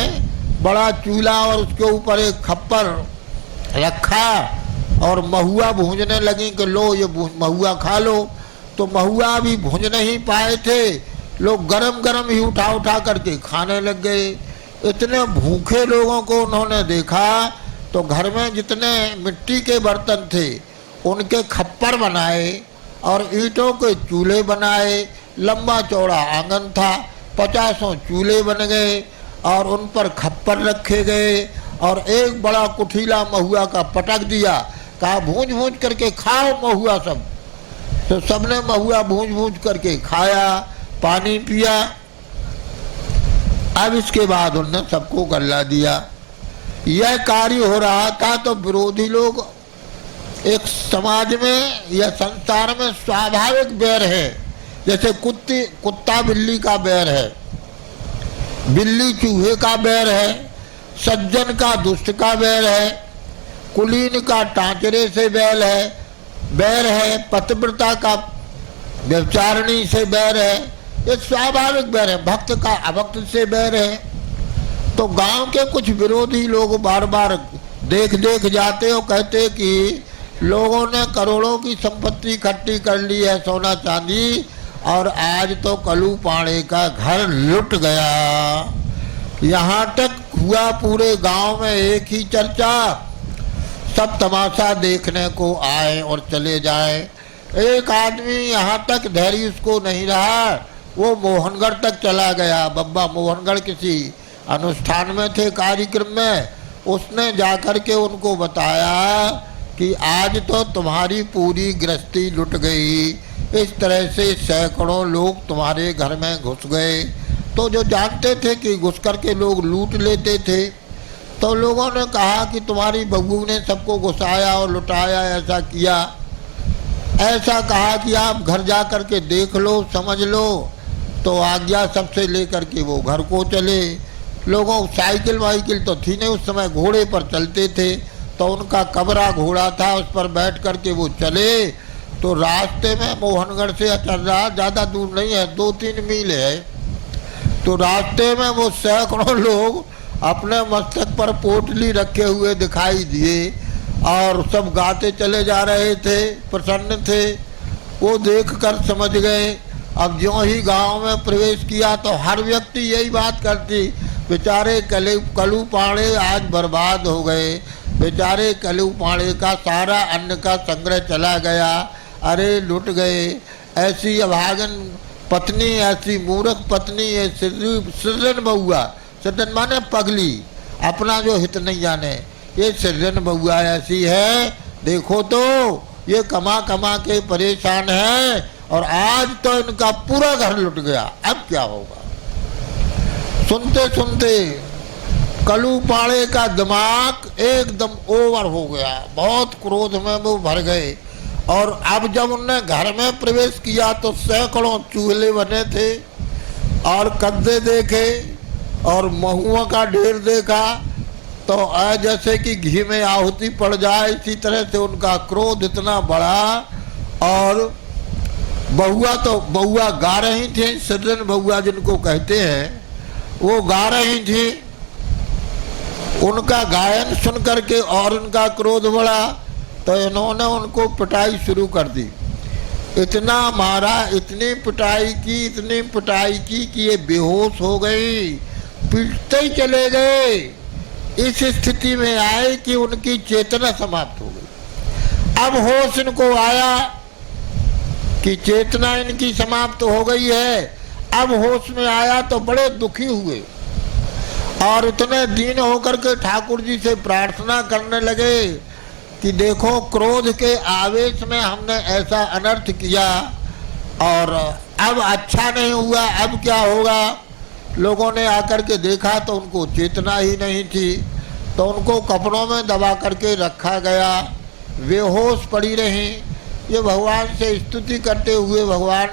बड़ा चूल्हा और उसके ऊपर एक खप्पर रखा और महुआ भूंजने लगी कि लो ये महुआ खा लो। तो महुआ भी भूंज नहीं पाए थे, लोग गरम गरम ही उठा करके खाने लग गए। इतने भूखे लोगों को उन्होंने देखा तो घर में जितने मिट्टी के बर्तन थे उनके खप्पर बनाए और ईंटों के चूल्हे बनाए। लंबा चौड़ा आंगन था, 50 चूल्हे बन गए और उन पर खप्पर रखे गए और एक बड़ा कुठीला महुआ का पटक दिया, कहा भूंज करके खाओ महुआ सब। तो सबने महुआ भूंज करके खाया, पानी पिया। अब इसके बाद उन्होंने सबको गल्ला दिया। यह कार्य हो रहा था तो विरोधी लोग, एक समाज में या संसार में स्वाभाविक बैर है, जैसे कुत्ता बिल्ली का बैर है, बिल्ली चूहे का बैर है, सज्जन का दुष्ट का बैर है, कुलीन का टांचरे से बैर है, पतिव्रता का व्यभिचारिणी से बैर है। ये स्वाभाविक बैर है। भक्त का अभक्त से बैर है। तो गांव के कुछ विरोधी लोग बार बार देख जाते और कहते कि लोगों ने करोड़ों की संपत्ति इकट्ठी कर ली है, सोना चांदी, और आज तो कलू पाड़े का घर लुट गया। यहाँ तक हुआ पूरे गांव में एक ही चर्चा, सब तमाशा देखने को आए और चले जाए। एक आदमी यहाँ तक धैर्य उसको नहीं रहा, वो मोहनगढ़ तक चला गया। बब्बा मोहनगढ़ किसी अनुष्ठान में थे, कार्यक्रम में, उसने जाकर के उनको बताया कि आज तो तुम्हारी पूरी गृहस्थी लुट गई, इस तरह से सैकड़ों लोग तुम्हारे घर में घुस गए। तो जो जानते थे कि घुस कर के लोग लूट लेते थे, तो लोगों ने कहा कि तुम्हारी बहू ने सबको घुसाया और लुटाया, ऐसा किया। ऐसा कहा कि आप घर जा कर के देख लो, समझ लो। तो आज्ञा सबसे लेकर के वो घर को चले। लोगों साइकिल वाइकिल तो थी नहीं, उस समय घोड़े पर चलते थे, तो उनका कबरा घोड़ा था, उस पर बैठ कर के वो चले। तो रास्ते में मोहनगढ़ से अचर्रा ज़्यादा दूर नहीं है, 2-3 मील है। तो रास्ते में वो सैकड़ों लोग अपने मस्तक पर पोटली रखे हुए दिखाई दिए और सब गाते चले जा रहे थे, प्रसन्न थे। वो देखकर समझ गए। अब ज्यों ही गांव में प्रवेश किया तो हर व्यक्ति यही बात करती, बेचारे कलू पाड़े आज बर्बाद हो गए, बेचारे कलू पाड़े का सारा अन्न का संग्रह चला गया, अरे लुट गए। ऐसी अभागन पत्नी, ऐसी मूर्ख पत्नी, ये सृजन बहुआ, सृजन माने पगली, अपना जो हित नहीं जाने, ये सृजन बहुआ ऐसी है। देखो तो ये कमा कमा के परेशान है और आज तो इनका पूरा घर लुट गया, अब क्या होगा। सुनते सुनते कलू पाड़े का दिमाग एकदम ओवर हो गया, बहुत क्रोध में वो भर गए। और अब जब उनने घर में प्रवेश किया तो सैकड़ों चूल्हे बने थे और कद्दे देखे और महुआ का ढेर देखा तो जैसे कि घी में आहुति पड़ जाए, इसी तरह से उनका क्रोध इतना बढ़ा। और बहुआ गा रही थी, सृजन बहुआ जिनको कहते हैं, वो गा रही थी। उनका गायन सुन करके और उनका क्रोध बढ़ा तो इन्होंने उनको पिटाई शुरू कर दी। इतना मारा, इतनी पिटाई की कि ये बेहोश हो गई, पीटते ही चले गए। इस स्थिति में आए कि उनकी चेतना समाप्त हो गई। अब होश इनको आया कि चेतना इनकी समाप्त हो गई है। अब होश में आया तो बड़े दुखी हुए और इतने दीन होकर के ठाकुर जी से प्रार्थना करने लगे कि देखो, क्रोध के आवेश में हमने ऐसा अनर्थ किया और अब अच्छा नहीं हुआ, अब क्या होगा। लोगों ने आकर के देखा तो उनको चेतना ही नहीं थी, तो उनको कपड़ों में दबा करके रखा गया, बेहोश पड़ी रहीं। ये भगवान से स्तुति करते हुए, भगवान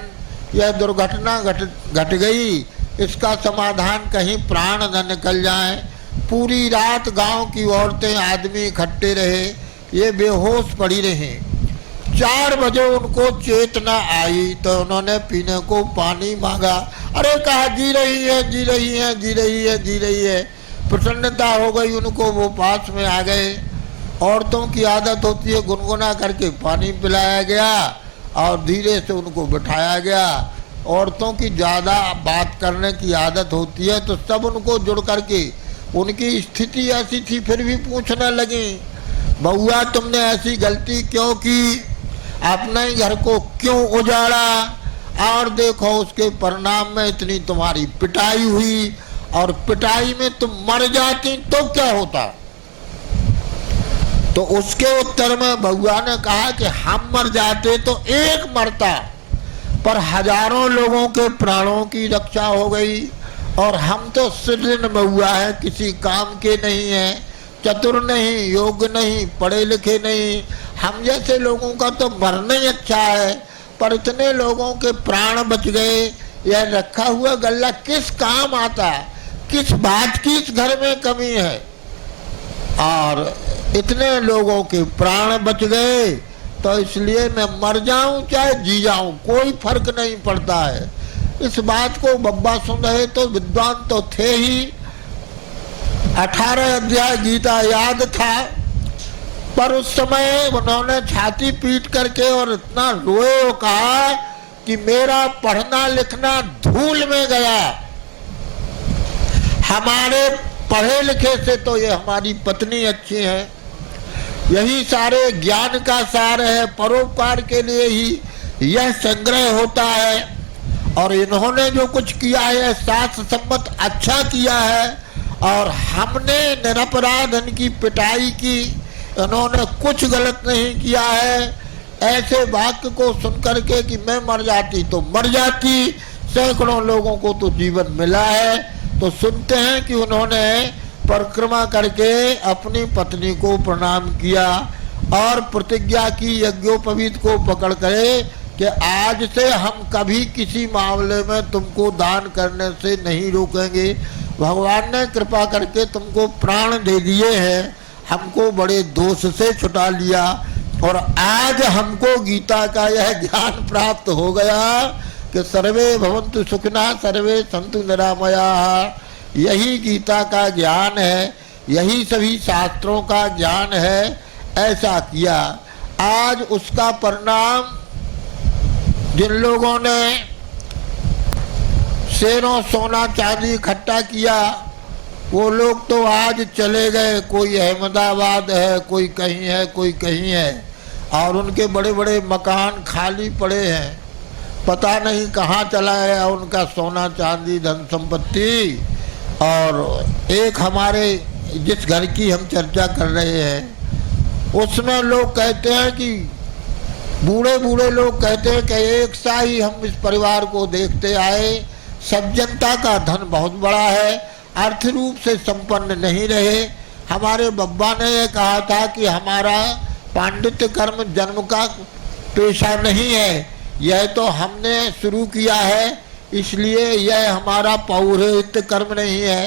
यह दुर्घटना घट गई, इसका समाधान कहीं प्राण न निकल जाए। पूरी रात गांव की औरतें आदमी इकट्ठे रहे, ये बेहोश पड़ी रहीं। 4 बजे उनको चेतना आई तो उन्होंने पीने को पानी मांगा। अरे कहा, जी रही है, जी रही है, जी रही है, जी रही है। प्रसन्नता हो गई उनको, वो पास में आ गए। औरतों की आदत होती है, गुनगुना करके पानी पिलाया गया और धीरे से उनको बिठाया गया। औरतों की ज़्यादा बात करने की आदत होती है तो सब उनको जुड़ करके, उनकी स्थिति ऐसी थी फिर भी पूछने लगी, बउआ तुमने ऐसी गलती क्यों की, अपने ही घर को क्यों उजाड़ा, और देखो उसके परिणाम में इतनी तुम्हारी पिटाई हुई, और पिटाई में तुम मर जाती तो क्या होता। तो उसके उत्तर में बउआ ने कहा कि हम मर जाते तो एक मरता, पर हजारों लोगों के प्राणों की रक्षा हो गई। और हम तो सृजन बउआ है, किसी काम के नहीं है, चतुर नहीं, योग्य नहीं, पढ़े लिखे नहीं, हम जैसे लोगों का तो मरना ही अच्छा है, पर इतने लोगों के प्राण बच गए। यह रखा हुआ गल्ला किस काम आता, किस बात की इस घर में कमी है। और इतने लोगों के प्राण बच गए तो इसलिए मैं मर जाऊं चाहे जी जाऊं, कोई फर्क नहीं पड़ता है। इस बात को बब्बा सुन रहे तो विद्वान तो थे ही, 18 अध्याय गीता याद था, पर उस समय उन्होंने छाती पीट करके और इतना रोए और कहा कि मेरा पढ़ना लिखना धूल में गया, हमारे पढ़े लिखे से तो ये हमारी पत्नी अच्छी है, यही सारे ज्ञान का सार है, परोपकार के लिए ही यह संग्रह होता है। और इन्होंने जो कुछ किया है शास्त्र सम्मत अच्छा किया है, और हमने निरपराध इनकी पिटाई की, इन्होंने कुछ गलत नहीं किया है। ऐसे वाक्य को सुन करके कि मैं मर जाती तो मर जाती, सैकड़ों लोगों को तो जीवन मिला है। तो सुनते हैं कि उन्होंने परिक्रमा करके अपनी पत्नी को प्रणाम किया और प्रतिज्ञा की यज्ञोपवीत को पकड़ करे कि आज से हम कभी किसी मामले में तुमको दान करने से नहीं रोकेंगे। भगवान ने कृपा करके तुमको प्राण दे दिए हैं, हमको बड़े दोष से छुटा लिया, और आज हमको गीता का यह ज्ञान प्राप्त हो गया कि सर्वे भवन्तु सुखिनः सर्वे सन्तु निरामयाः। यही गीता का ज्ञान है, यही सभी शास्त्रों का ज्ञान है। ऐसा किया, आज उसका परिणाम जिन लोगों ने शेरों सोना चांदी इकट्ठा किया वो लोग तो आज चले गए। कोई अहमदाबाद है, कोई कहीं है, कोई कहीं है, और उनके बड़े बड़े मकान खाली पड़े हैं। पता नहीं कहाँ चला गया उनका सोना चांदी धन संपत्ति। और एक हमारे जिस घर की हम चर्चा कर रहे हैं उसमें लोग कहते हैं कि बूढ़े बूढ़े लोग कहते हैं कि एक सा ही हम इस परिवार को देखते आए। सज्जनता का धन बहुत बड़ा है, अर्थ रूप से संपन्न नहीं रहे। हमारे बब्बा ने यह कहा था कि हमारा पांडित्य कर्म जन्म का पेशा नहीं है, यह तो हमने शुरू किया है, इसलिए यह हमारा पौरोहित्य कर्म नहीं है।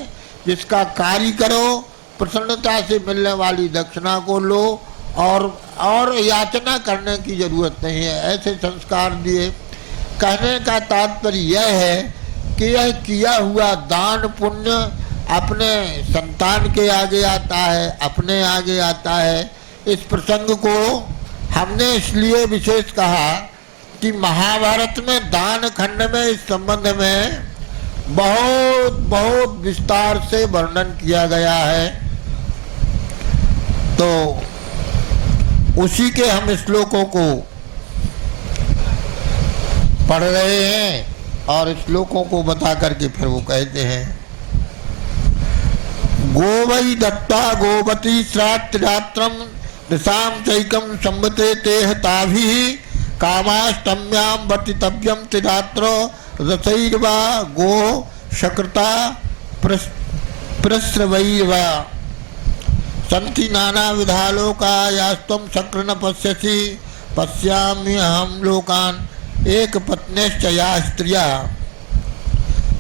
जिसका कार्य करो, प्रसन्नता से मिलने वाली दक्षिणा को लो और याचना करने की जरूरत नहीं है। ऐसे संस्कार दिए। कहने का तात्पर्य यह है कि यह किया हुआ दान पुण्य अपने संतान के आगे आता है, अपने आगे आता है। इस प्रसंग को हमने इसलिए विशेष कहा कि महाभारत में दान खंड में इस संबंध में बहुत बहुत विस्तार से वर्णन किया गया है। तो उसी के हम श्लोकों को पढ़ रहे हैं और श्लोकों को बता करके फिर वो कहते हैं, गोवै दत्ता गोवती श्रात्रात्रम दिशाम चैकम संबते तेह ताभिः कामाष्टम्याम वर्तितव्यम त्रिरात्रो रसैर्वा गो शकृता प्रस्रवैर्वा सन्ति नाना विधा लोका यास्तम शक्र न पश्यसि पश्यामि अहम लोकान एक पत्नेश्च या स्त्रिया।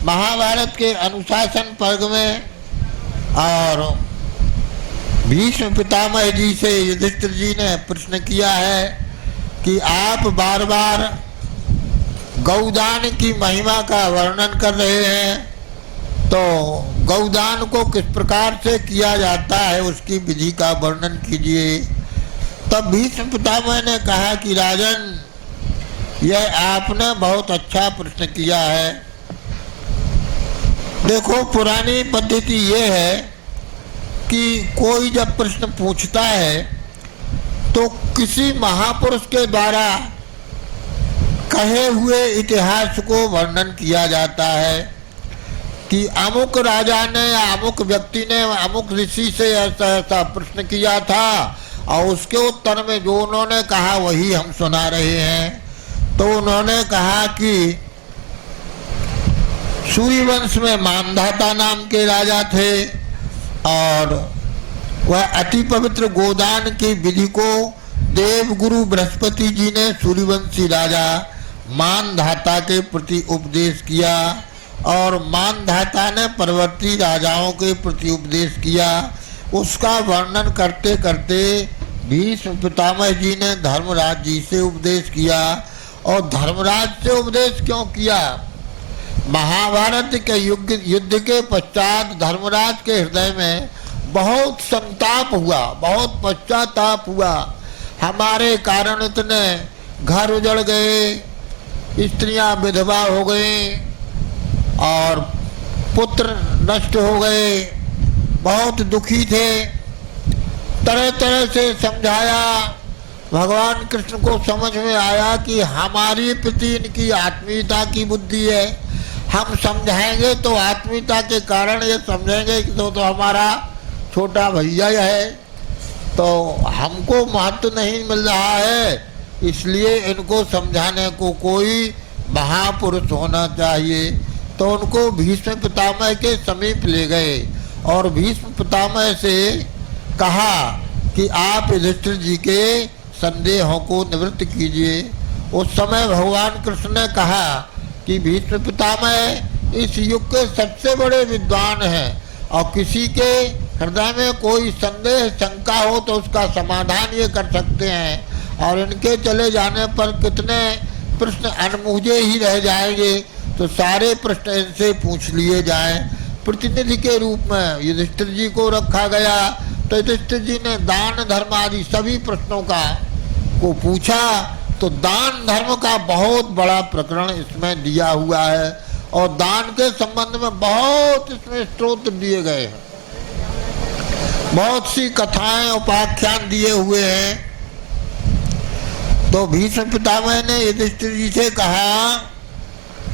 महाभारत के अनुशासन पर्व में और भीष्म पितामह जी से युधिष्ठिर जी ने प्रश्न किया है कि आप बार बार गौदान की महिमा का वर्णन कर रहे हैं, तो गौदान को किस प्रकार से किया जाता है उसकी विधि का वर्णन कीजिए। तब भीष्म पितामह ने कहा कि राजन, यह आपने बहुत अच्छा प्रश्न किया है। देखो, पुरानी पद्धति ये है कि कोई जब प्रश्न पूछता है तो किसी महापुरुष के द्वारा कहे हुए इतिहास को वर्णन किया जाता है कि अमुक राजा ने या अमुक व्यक्ति ने अमुक ऋषि से ऐसा ऐसा प्रश्न किया था और उसके उत्तर में जो उन्होंने कहा वही हम सुना रहे हैं। तो उन्होंने कहा कि सूर्यवंश में मानधाता नाम के राजा थे और वह अति पवित्र गोदान की विधि को देवगुरु बृहस्पति जी ने सूर्यवंशी राजा मानधाता के प्रति उपदेश किया और मानधाता ने परवर्ती राजाओं के प्रति उपदेश किया। उसका वर्णन करते करते भीष्म पितामह जी ने धर्मराज जी से उपदेश किया। और धर्मराज से उपदेश क्यों किया? महाभारत के युद्ध के पश्चात धर्मराज के हृदय में बहुत संताप हुआ, बहुत पश्चाताप हुआ। हमारे कारण इतने घर उजड़ गए, स्त्रियां विधवा हो गई और पुत्र नष्ट हो गए, बहुत दुखी थे। तरह तरह से समझाया। भगवान कृष्ण को समझ में आया कि हमारी प्रति इनकी आत्मीयता की बुद्धि है, हम समझाएंगे तो आत्मीयता के कारण ये समझेंगे कि तो हमारा छोटा भैया है, तो हमको महत्व नहीं मिल रहा है, इसलिए इनको समझाने को कोई महापुरुष होना चाहिए। तो उनको भीष्म पितामह के समीप ले गए और भीष्म पितामह से कहा कि आप युधिष्ठिर जी के संदेहों को निवृत्त कीजिए। उस समय भगवान कृष्ण ने कहा कि भीष्म पितामह इस युग के सबसे बड़े विद्वान हैं और किसी के हृदय में कोई संदेह शंका हो तो उसका समाधान ये कर सकते हैं, और इनके चले जाने पर कितने प्रश्न अनमुझे ही रह जाएंगे, तो सारे प्रश्न इनसे पूछ लिए जाएं। प्रतिनिधि के रूप में युधिष्ठिर जी को रखा गया, तो युधिष्ठिर जी ने दान धर्म आदि सभी प्रश्नों को पूछा। तो दान धर्म का बहुत बड़ा प्रकरण इसमें दिया हुआ है, और दान के संबंध में बहुत इसमें स्त्रोत्र दिए गए हैं, बहुत सी कथाएं उपाख्यान दिए हुए हैं। तो भीष्म पितामह ने युधिष्ठिर जी से कहा,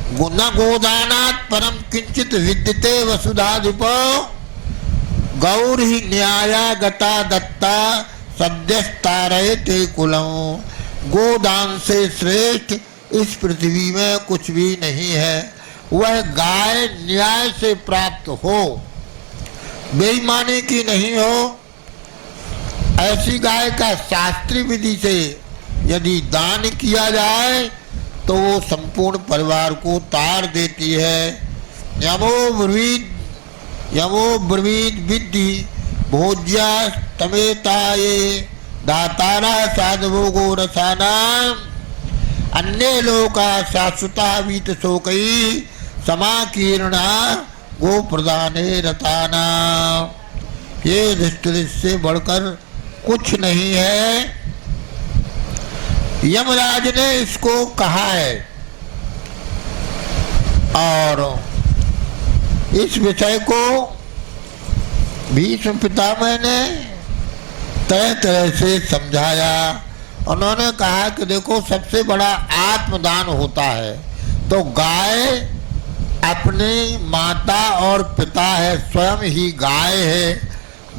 न गोदानात् परम किंचित विद्यते वसुधाधिपो गौर ही न्याया गता दत्ता सद्यस्तारयते कुलम। गोदान से श्रेष्ठ इस पृथ्वी में कुछ भी नहीं है। वह गाय न्याय से प्राप्त हो, बेईमानी की नहीं हो, ऐसी गाय का शास्त्रीय विधि से यदि दान किया जाए तो वो संपूर्ण परिवार को तार देती है। यमो ब्रवीद विद्धि भोज्या तमेताये दातारा साधवोगो रसानाम अन्य लोका शाश्वता वीत शोकई समाकीर्णा गो प्रदाने रताना। ये युधिष्ठिर से बढ़कर कुछ नहीं है। यमराज ने इसको कहा है, और इस विषय को भीष्म पितामह ने तरह तरह से समझाया। उन्होंने कहा कि देखो, सबसे बड़ा आत्मदान होता है। तो गाय अपनी माता और पिता है, स्वयं ही गाय है,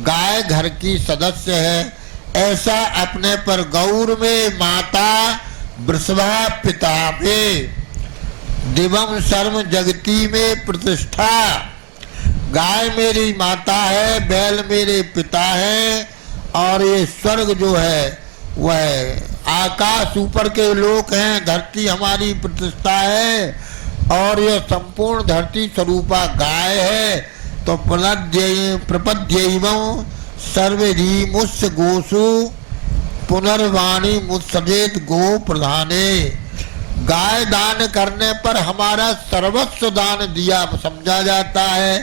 गाय घर की सदस्य है। ऐसा अपने पर गौर में माता, वृषभा पिता में, दिवम शर्म जगती में प्रतिष्ठा। गाय मेरी माता है, बैल मेरे पिता है, और ये स्वर्ग जो है वह आकाश ऊपर के लोक हैं, धरती हमारी प्रतिष्ठा है, और यह संपूर्ण धरती स्वरूपा गाय है। तो प्रपद्यैवं सर्वधी मुस्य गोसु पुनर्वाणी मुत्सजेत गो प्रधाने। गाय दान करने पर हमारा सर्वस्व दान दिया समझा जाता है,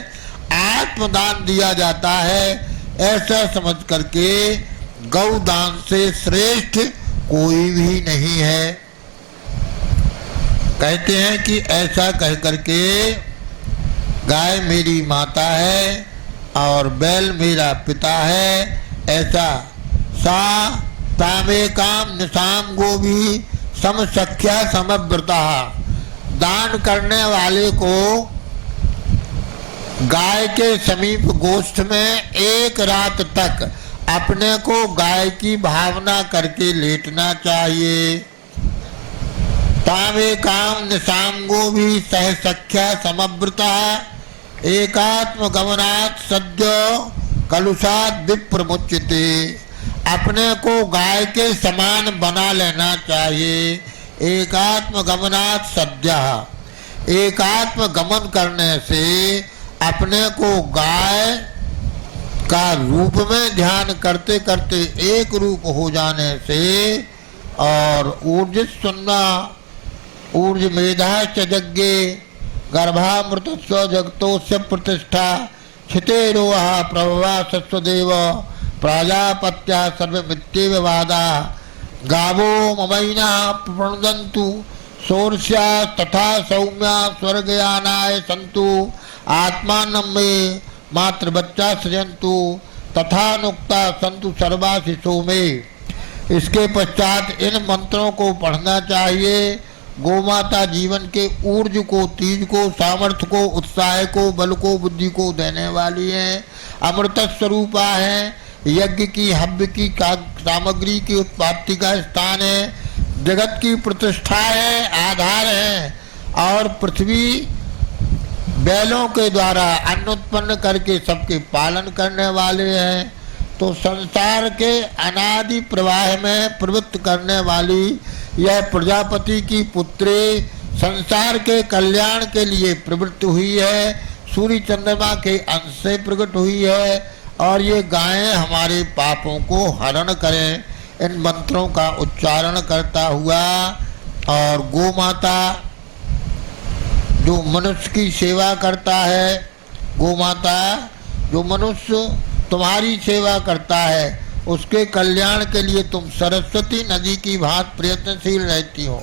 आत्मदान दिया जाता है। ऐसा समझ करके गौ दान से श्रेष्ठ कोई भी नहीं है। कहते हैं कि ऐसा कह करके गाय मेरी माता है और बैल मेरा पिता है, ऐसा सा तामे काम निशाम गोभी समसख्या समव्रता। दान करने वाले को गाय के समीप गोष्ठ में एक रात तक अपने को गाय की भावना करके लेटना चाहिए। तामे काम निशांगो भी सहसख्या समव्रता एकात्म गमनात् सद्यो कलुषात् विप्रमुच्यते। अपने को गाय के समान बना लेना चाहिए। एकात्म गमनात् सद्य, एकात्म गमन करने से अपने को गाय का रूप में ध्यान करते करते एक रूप हो जाने से, और ऊर्जित सुनना ऊर्ज मेधाश्च यज्ञे गर्भामृतस्व जगतोस्य प्रतिष्ठा क्षितेरोहा प्रभवा सस्वदेव प्राजापत्या सर्वमित्येव वादा। गावो ममैना प्रणदन्तु सोर्ष्या तथा सौम्या स्वर्गयानाय सन्तु आत्मानं मे मातृबच्चा सृजन्तु तथा नुक्ता सन्तु सर्वा शिशो में। इसके पश्चात इन मंत्रों को पढ़ना चाहिए। गोमाता जीवन के ऊर्ज को, तेज को, सामर्थ्य को, उत्साह को, बल को, बुद्धि को देने वाली है। अमृत स्वरूपा है। यज्ञ की, हव्य की सामग्री की उत्पत्ति का स्थान है। जगत की प्रतिष्ठा है, आधार है। और पृथ्वी बैलों के द्वारा अन्न उत्पन्न करके सबके पालन करने वाले हैं। तो संसार के अनादि प्रवाह में प्रवृत्त करने वाली यह प्रजापति की पुत्री संसार के कल्याण के लिए प्रवृत्त हुई है। सूर्य चंद्रमा के अंश से प्रकट हुई है, और ये गायें हमारे पापों को हरण करें। इन मंत्रों का उच्चारण करता हुआ और गौ माता जो मनुष्य की सेवा करता है, गौ माता जो मनुष्य तुम्हारी सेवा करता है, उसके कल्याण के लिए तुम सरस्वती नदी की भांति प्रयत्नशील रहती हो।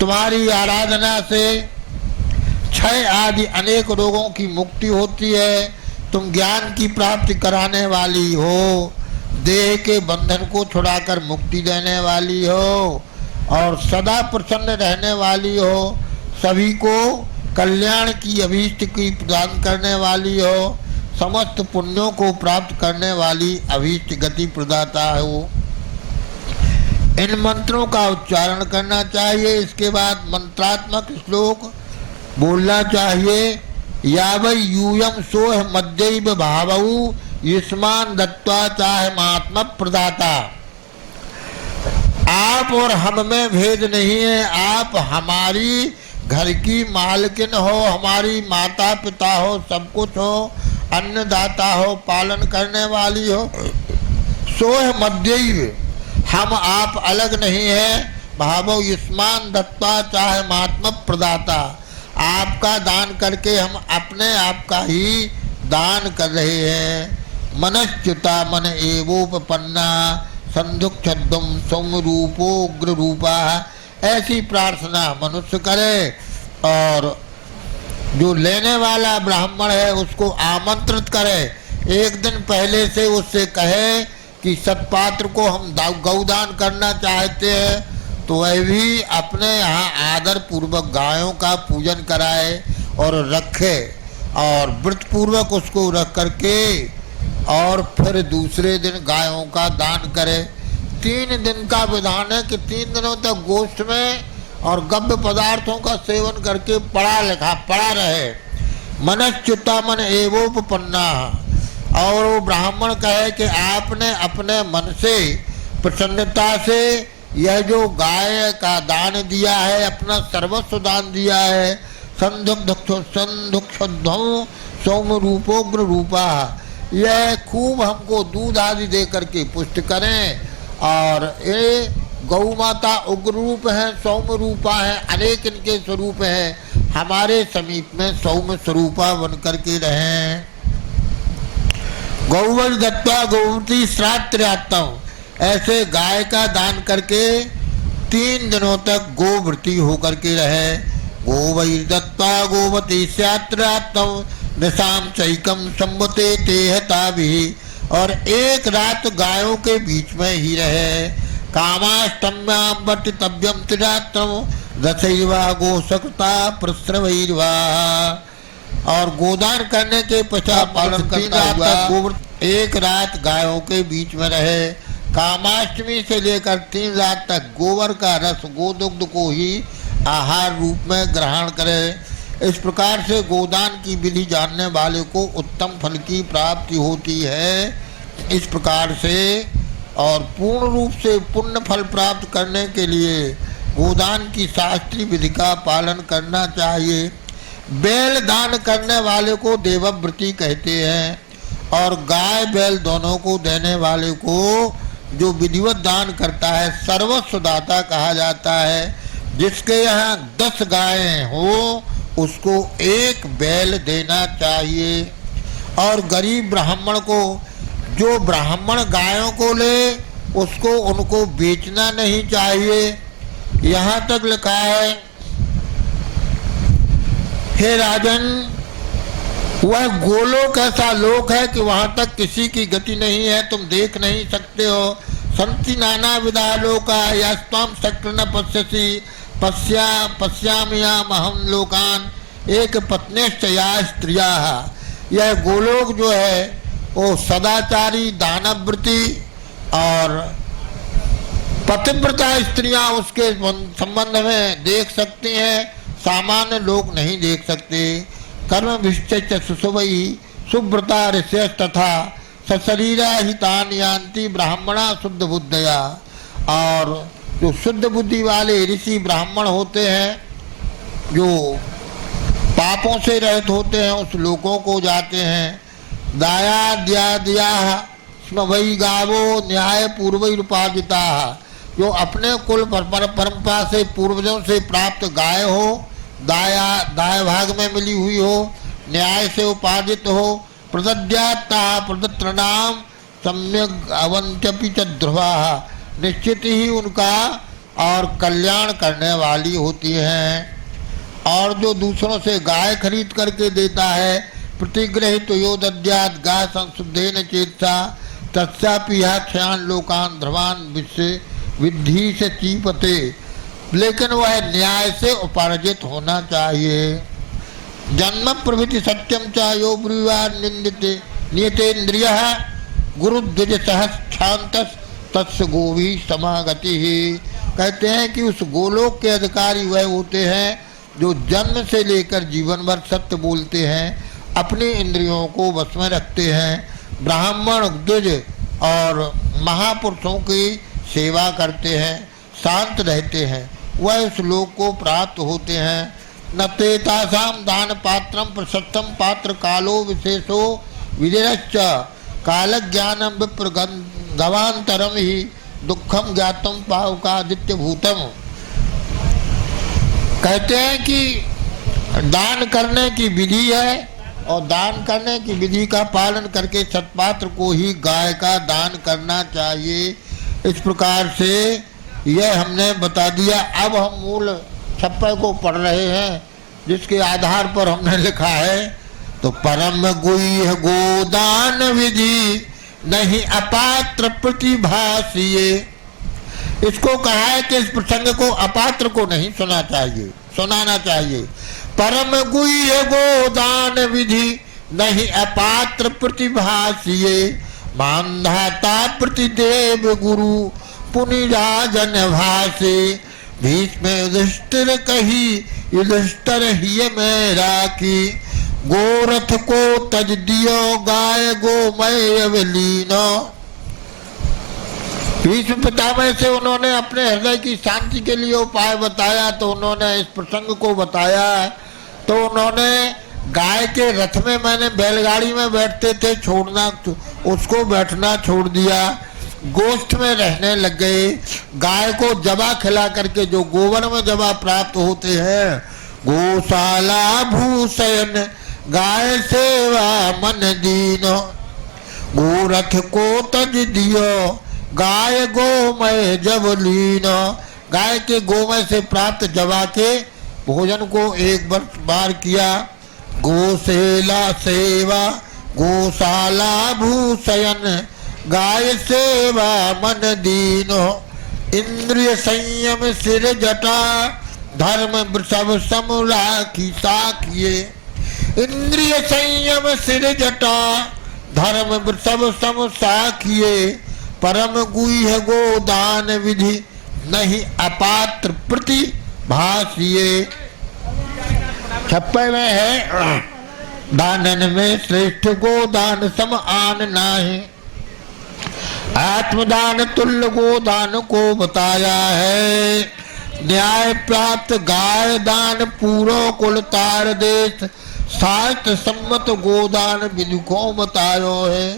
तुम्हारी आराधना से क्षय आदि अनेक रोगों की मुक्ति होती है। तुम ज्ञान की प्राप्ति कराने वाली हो, देह के बंधन को छुड़ाकर मुक्ति देने वाली हो और सदा प्रसन्न रहने वाली हो। सभी को कल्याण की अभीष्ट की प्रदान करने वाली हो। समस्त पुण्यों को प्राप्त करने वाली अभीष्ट गति प्रदाता हो। इन मंत्रों का उच्चारण करना चाहिए। इसके बाद मंत्रात्मक श्लोक बोलना चाहिए। यावै यूयम सोह मध्यैव भावौ युष्मान दत्वा चाहे महात्मा प्रदाता। आप और हम में भेद नहीं है। आप हमारी घर की मालकिन हो, हमारी माता पिता हो, सब कुछ हो, अन्नदाता हो, पालन करने वाली हो। सोह मध्यैव, हम आप अलग नहीं है। भावो युष्मान दत्वा चाहे महात्मा प्रदाता। आपका दान करके हम अपने आप का ही दान कर रहे हैं। मनश्च्युता मन एवोपन्ना संदुक्षुम सोमरूपो उग्र रूपा। ऐसी प्रार्थना मनुष्य करे और जो लेने वाला ब्राह्मण है उसको आमंत्रित करे। एक दिन पहले से उससे कहे कि सत्पात्र को हम गौदान करना चाहते हैं, तो वह भी अपने यहाँ आदर पूर्वक गायों का पूजन कराए और रखे और व्रत पूर्वक उसको रख करके और फिर दूसरे दिन गायों का दान करे। 3 दिन का विधान है कि 3 दिनों तक गोष्ठ में और गव्य पदार्थों का सेवन करके पड़ा रहे। मनश्च्युता मन एवोपन्ना। और वो ब्राह्मण कहे कि आपने अपने मन से प्रसन्नता से यह जो गाय का दान दिया है, अपना सर्वस्व दान दिया है। संदुक्षुद्धौ सोम रूपोग्र रूपा। यह खूब हमको दूध आदि दे करके पुष्ट करें। और ये गौ माता उग्र रूप है, सौम्य रूपा है, अनेक इनके स्वरूप हैं। हमारे समीप में सौम्य स्वरूपा बन करके रहें। गौवर दत्ता गौवती श्रात्यात्म। ऐसे गाय का दान करके 3 दिनों तक गोवृत्ति होकर के रहे। गोवै दत्ता गोवती श्रात्यात्म निशाम चैकम संबते तेहता भी। और एक रात गायों के बीच में ही रहे। कामाष्टम्याम वर्तितव्यम त्रिरात्रम रसैवा गोसकता प्रस्रवैर्वा। और गोदान करने के पश्चात पालन करता हुआ एक रात गायों के बीच में रहे। कामाष्टमी से लेकर 3 रात तक गोबर का रस गोदुग्ध को ही आहार रूप में ग्रहण करे। इस प्रकार से गोदान की विधि जानने वाले को उत्तम फल की प्राप्ति होती है। इस प्रकार से और पूर्ण रूप से पुण्य फल प्राप्त करने के लिए गोदान की शास्त्रीय विधि का पालन करना चाहिए। बैल दान करने वाले को देवव्रती कहते हैं और गाय बैल दोनों को देने वाले को जो विधिवत दान करता है सर्वस्व दाता कहा जाता है। जिसके यहाँ 10 गायें हो उसको 1 बैल देना चाहिए। और गरीब ब्राह्मण को, जो ब्राह्मण गायों को ले उसको उनको बेचना नहीं चाहिए। यहाँ तक लिखा है, हे राजन, वह गोलोक ऐसा लोक है कि वहां तक किसी की गति नहीं है, तुम देख नहीं सकते हो। संति नाना विधा लोका यस्त्वं शक्र न पश्यसि पश्याम्याम अहम लोकान एक पत्नेश्च या स्त्रिया। यह गोलोक जो है वो सदाचारी दानवृत्ति और पतिव्रता स्त्रियां उसके संबंध में देख सकती हैं, सामान्य लोग नहीं देख सकते। कर्म विश्च सुशुभई सुव्रता ऋषय तथा सशरीरा हितान यान्ति ब्राह्मणा शुद्ध बुद्धया। और जो शुद्ध बुद्धि वाले ऋषि ब्राह्मण होते हैं, जो पापों से रहित होते हैं, उस लोकों को जाते हैं। दाया दिया स्म वै गावो न्याय पूर्वैरुपादिता। जो अपने कुल परंपरा से पूर्वजों से प्राप्त गाय हो, दाय भाग में मिली हुई हो, न्याय से उपार्जित हो, प्रदद्याता प्रदत्रणाम सम्यक अवंत्यपि च ध्रुवा, निश्चित ही उनका और कल्याण करने वाली होती हैं। और जो दूसरों से गाय खरीद करके देता है, प्रतिग्रहित यो दद्यात् गाय संशुद्धेन चेतसा तस्यापि क्षयान लोकान ध्रुवान विद्धि से चीपते, लेकिन वह न्याय से उपार्जित होना चाहिए। जन्म प्रभृति सत्यम च यो ब्रुवान निंदिते नियतेन्द्रिय गुरुद्विज सहस्रांत तत्स गोवी समागति ही। कहते हैं कि उस गोलोक के अधिकारी वह होते हैं जो जन्म से लेकर जीवन भर सत्य बोलते हैं, अपनी इंद्रियों को वश में रखते हैं, ब्राह्मण द्विज और महापुरुषों की सेवा करते हैं, शांत रहते हैं, वह उस लोक को प्राप्त होते हैं। न तेतासाम दान पात्रम प्रशस्तम पात्र कालो विशेषो विजयश्च काल ज्ञानम विप्र गवांतरम ही दुखम ज्ञातम पावकादित्य भूतम। कहते हैं कि दान करने की विधि है और दान करने की विधि का पालन करके सत्पात्र को ही गाय का दान करना चाहिए। इस प्रकार से यह हमने बता दिया। अब हम मूल छप्पे को पढ़ रहे हैं, जिसके आधार पर हमने लिखा है तो परम गुह्य गोदान विधि नहीं अपात्र प्रतिभासिये। इसको कहा है कि इस प्रसंग को अपात्र को नहीं सुनाना चाहिए। परम गुह्य गोदान विधि नहीं अपात्र प्रतिभासिये, मानधाता प्रतिदेव गुरु पुनिराजन भासे, भीष्म युधिष्ठिर कही युधिष्ठिर ही में राखी, गोरथ को तज दियो गाय गोमय अवलीनो। भीष्म पितामह से उन्होंने अपने हृदय की शांति के लिए उपाय बताया, तो उन्होंने इस प्रसंग को बताया। तो उन्होंने गाय के रथ में, मैंने बैलगाड़ी में बैठते थे, छोड़ना उसको बैठना छोड़ दिया, गोष्ठ में रहने लग गए। गाय को जबा खिला करके जो गोबर में जबा प्राप्त होते हैं, गोशाला भूषण गाय सेवा मन दीनो, गोरथ को तज दियो गाय गोमय जबलीनो। गाय के गोमय से प्राप्त जबा के भोजन को एक बार किया। गोसेला सेवा गोशाला भूषयन गाय सेवा मन दीनो, इंद्रिय संयम सिर जटा धर्म वृषभ समूला की साखिए। इंद्रिय संयम सिर जटा धर्म वृषभ सम साखिए, परम गुह्य गोदान विधि नहीं अपात्र प्रति भाषिए। 56 में है दानन में श्रेष्ठ गोदान सम आन नाहि, आत्मदान तुल्य गोदान को बताया है। न्याय प्राप्त गाय दान पूरो कुल तार देश, शास्त्र सम्मत गोदान विधि को बतायो है।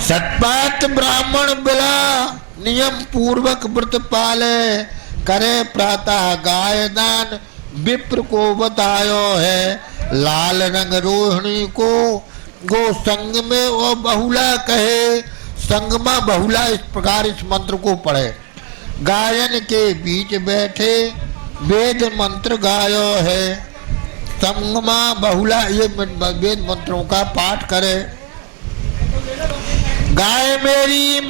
सत्पात ब्राह्मण बिला नियम पूर्वक व्रत पाले, करे प्रातः गाय दान विप्र को बतायो है। लाल रंग रोहिणी को गो संग में वो बहुला कहे, संगमा बहुला, इस प्रकार इस मंत्र को पढ़े। गायन के बीच बैठे वेद मंत्र गायो है, संगमा बहुला, ये वेद मंत्रों का पाठ करे। गाय मेरी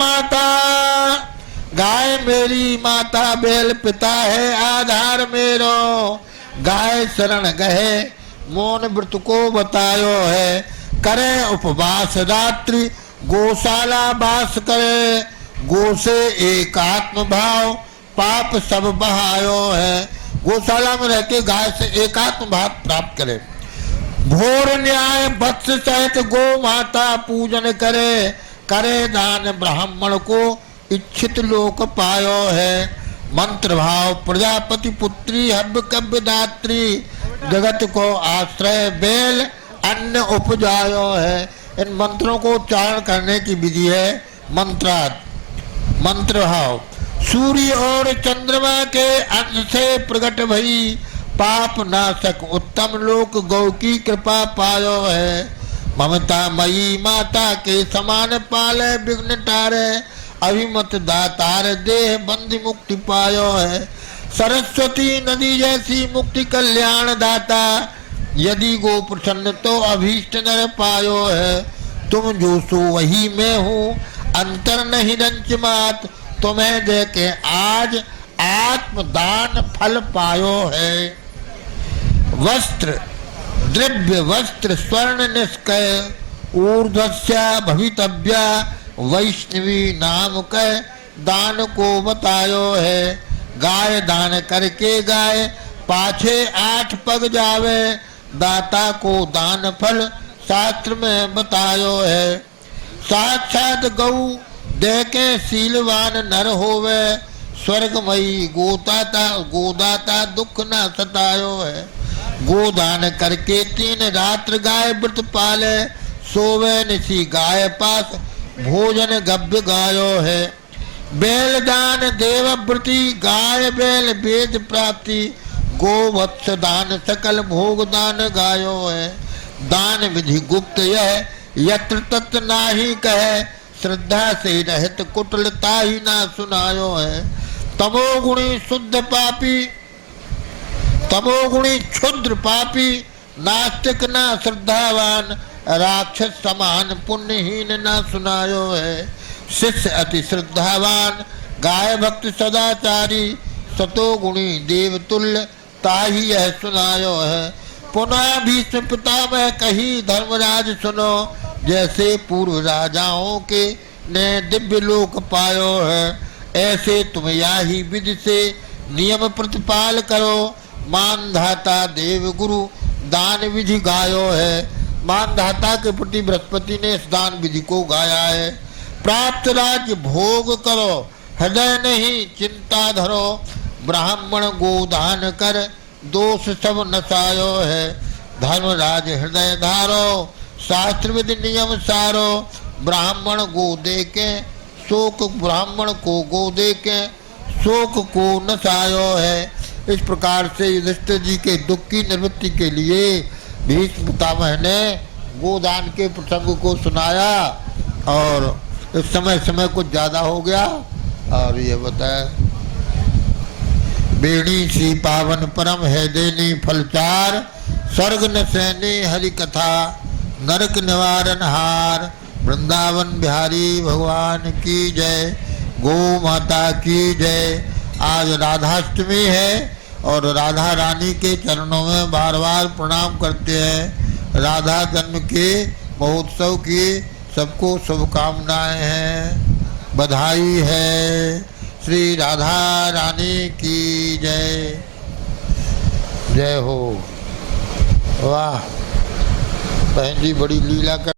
माता बेल पिता है आधार मेरो, गाय शरण गहे मौन व्रत को बतायो है। करे उपवास रात्रि गौशाला वास करे, गो से एकात्म भाव पाप सब बहायो है। गौशाला में रहकर गाय से एकात्म भाव प्राप्त करे। भोर न्याय वत्स सहित गो माता पूजन करे, करे दान ब्राह्मण को इच्छित लोक पायो है। मंत्र भाव प्रजापति पुत्री हब कव्य दात्री, जगत को आश्रय बेल अन्न उपजायो है। इन मंत्रों को उच्चारण करने की विधि है। मंत्र भाव। सूर्य और चंद्रमा के अंश से प्रकट भई पाप नाशक उत्तम लोक गौ की कृपा पायो है। ममता मई माता के समान पाले विघ्न टारे अभिमत दातार देह बंदी मुक्ति पायो है। सरस्वती नदी जैसी मुक्ति कल्याण दाता यदि गो प्रसन्न तो अभीष्ट नर पायो है। तुम जो सो वही मैं हूँ अंतर नहीं रंच मात तुम्हें दे के आज आत्मदान फल पायो है। वस्त्र द्रव्य वस्त्र स्वर्ण निष्कय ऊर्ध्वस्या भवितव्या वैष्णवी नाम कह दान को बतायो है। गाय दान करके गाय पाछे 8 पग जावे दाता को दान फल शास्त्र में बतायो है। साक्षात गौ दे के शीलवान नर होवे स्वर्गमयी गोदाता दुख न सतायो है। गोदान करके 3 रात्र गाय व्रत पाले सोवे निसी गाय पास भोजन गव्य गायो है। बैल दान देवव्रती गाय बैल वेद प्राप्ति गोवत्स दान सकल भोग दान गायो है। दान विधि गुप्त यह यत्र तत्र नाही कहे श्रद्धा से रहित कुटिलता ही ना सुनायो है। तमोगुणी शुद्ध पापी तमोगुणी क्षुद्र पापी नास्तिक ना श्रद्धावान राक्षस समान पुण्यहीन ना सुनायो है। शिष्य अति श्रद्धावान गाय भक्त सदाचारी सतोगुणी देवतुल्य ताही यह सुनायो है। पुनः भीष्म पितामह कही धर्मराज सुनो जैसे पूर्व राजाओं के ने दिव्य लोक पायो है। ऐसे तुम याही विधि से नियम प्रतिपाल करो। मानधाता देव गुरु दान विधि गायो है। मानधाता के प्रति बृहस्पति ने इस दान विधि को गाया है। प्राप्त राज्य भोग करो हृदय नहीं चिंता धरो। ब्राह्मण गोदान कर दोष सब नसायो है। धर्मराज हृदय धारो शास्त्र विधि नियम सारो। ब्राह्मण गो दे के शोक ब्राह्मण को गो दे के शोक को नसायो है। इस प्रकार से युधिष्ठिर जी के दुख की निवृत्ति के लिए भीष्म पितामह ने गोदान के प्रसंग को सुनाया। और इस समय कुछ ज्यादा हो गया और ये बताया बेणी सी पावन परम है देनी फलचार स्वर्ग न सैनी हरि कथा नरक निवारण हार। वृंदावन बिहारी भगवान की जय। गौ माता की जय। आज राधाष्टमी है और राधा रानी के चरणों में बार बार प्रणाम करते हैं। राधा जन्म के महोत्सव की सबको शुभकामनाएं हैं बधाई है। श्री राधा रानी की जय। जय हो। वाह बहन जी बड़ी लीला कर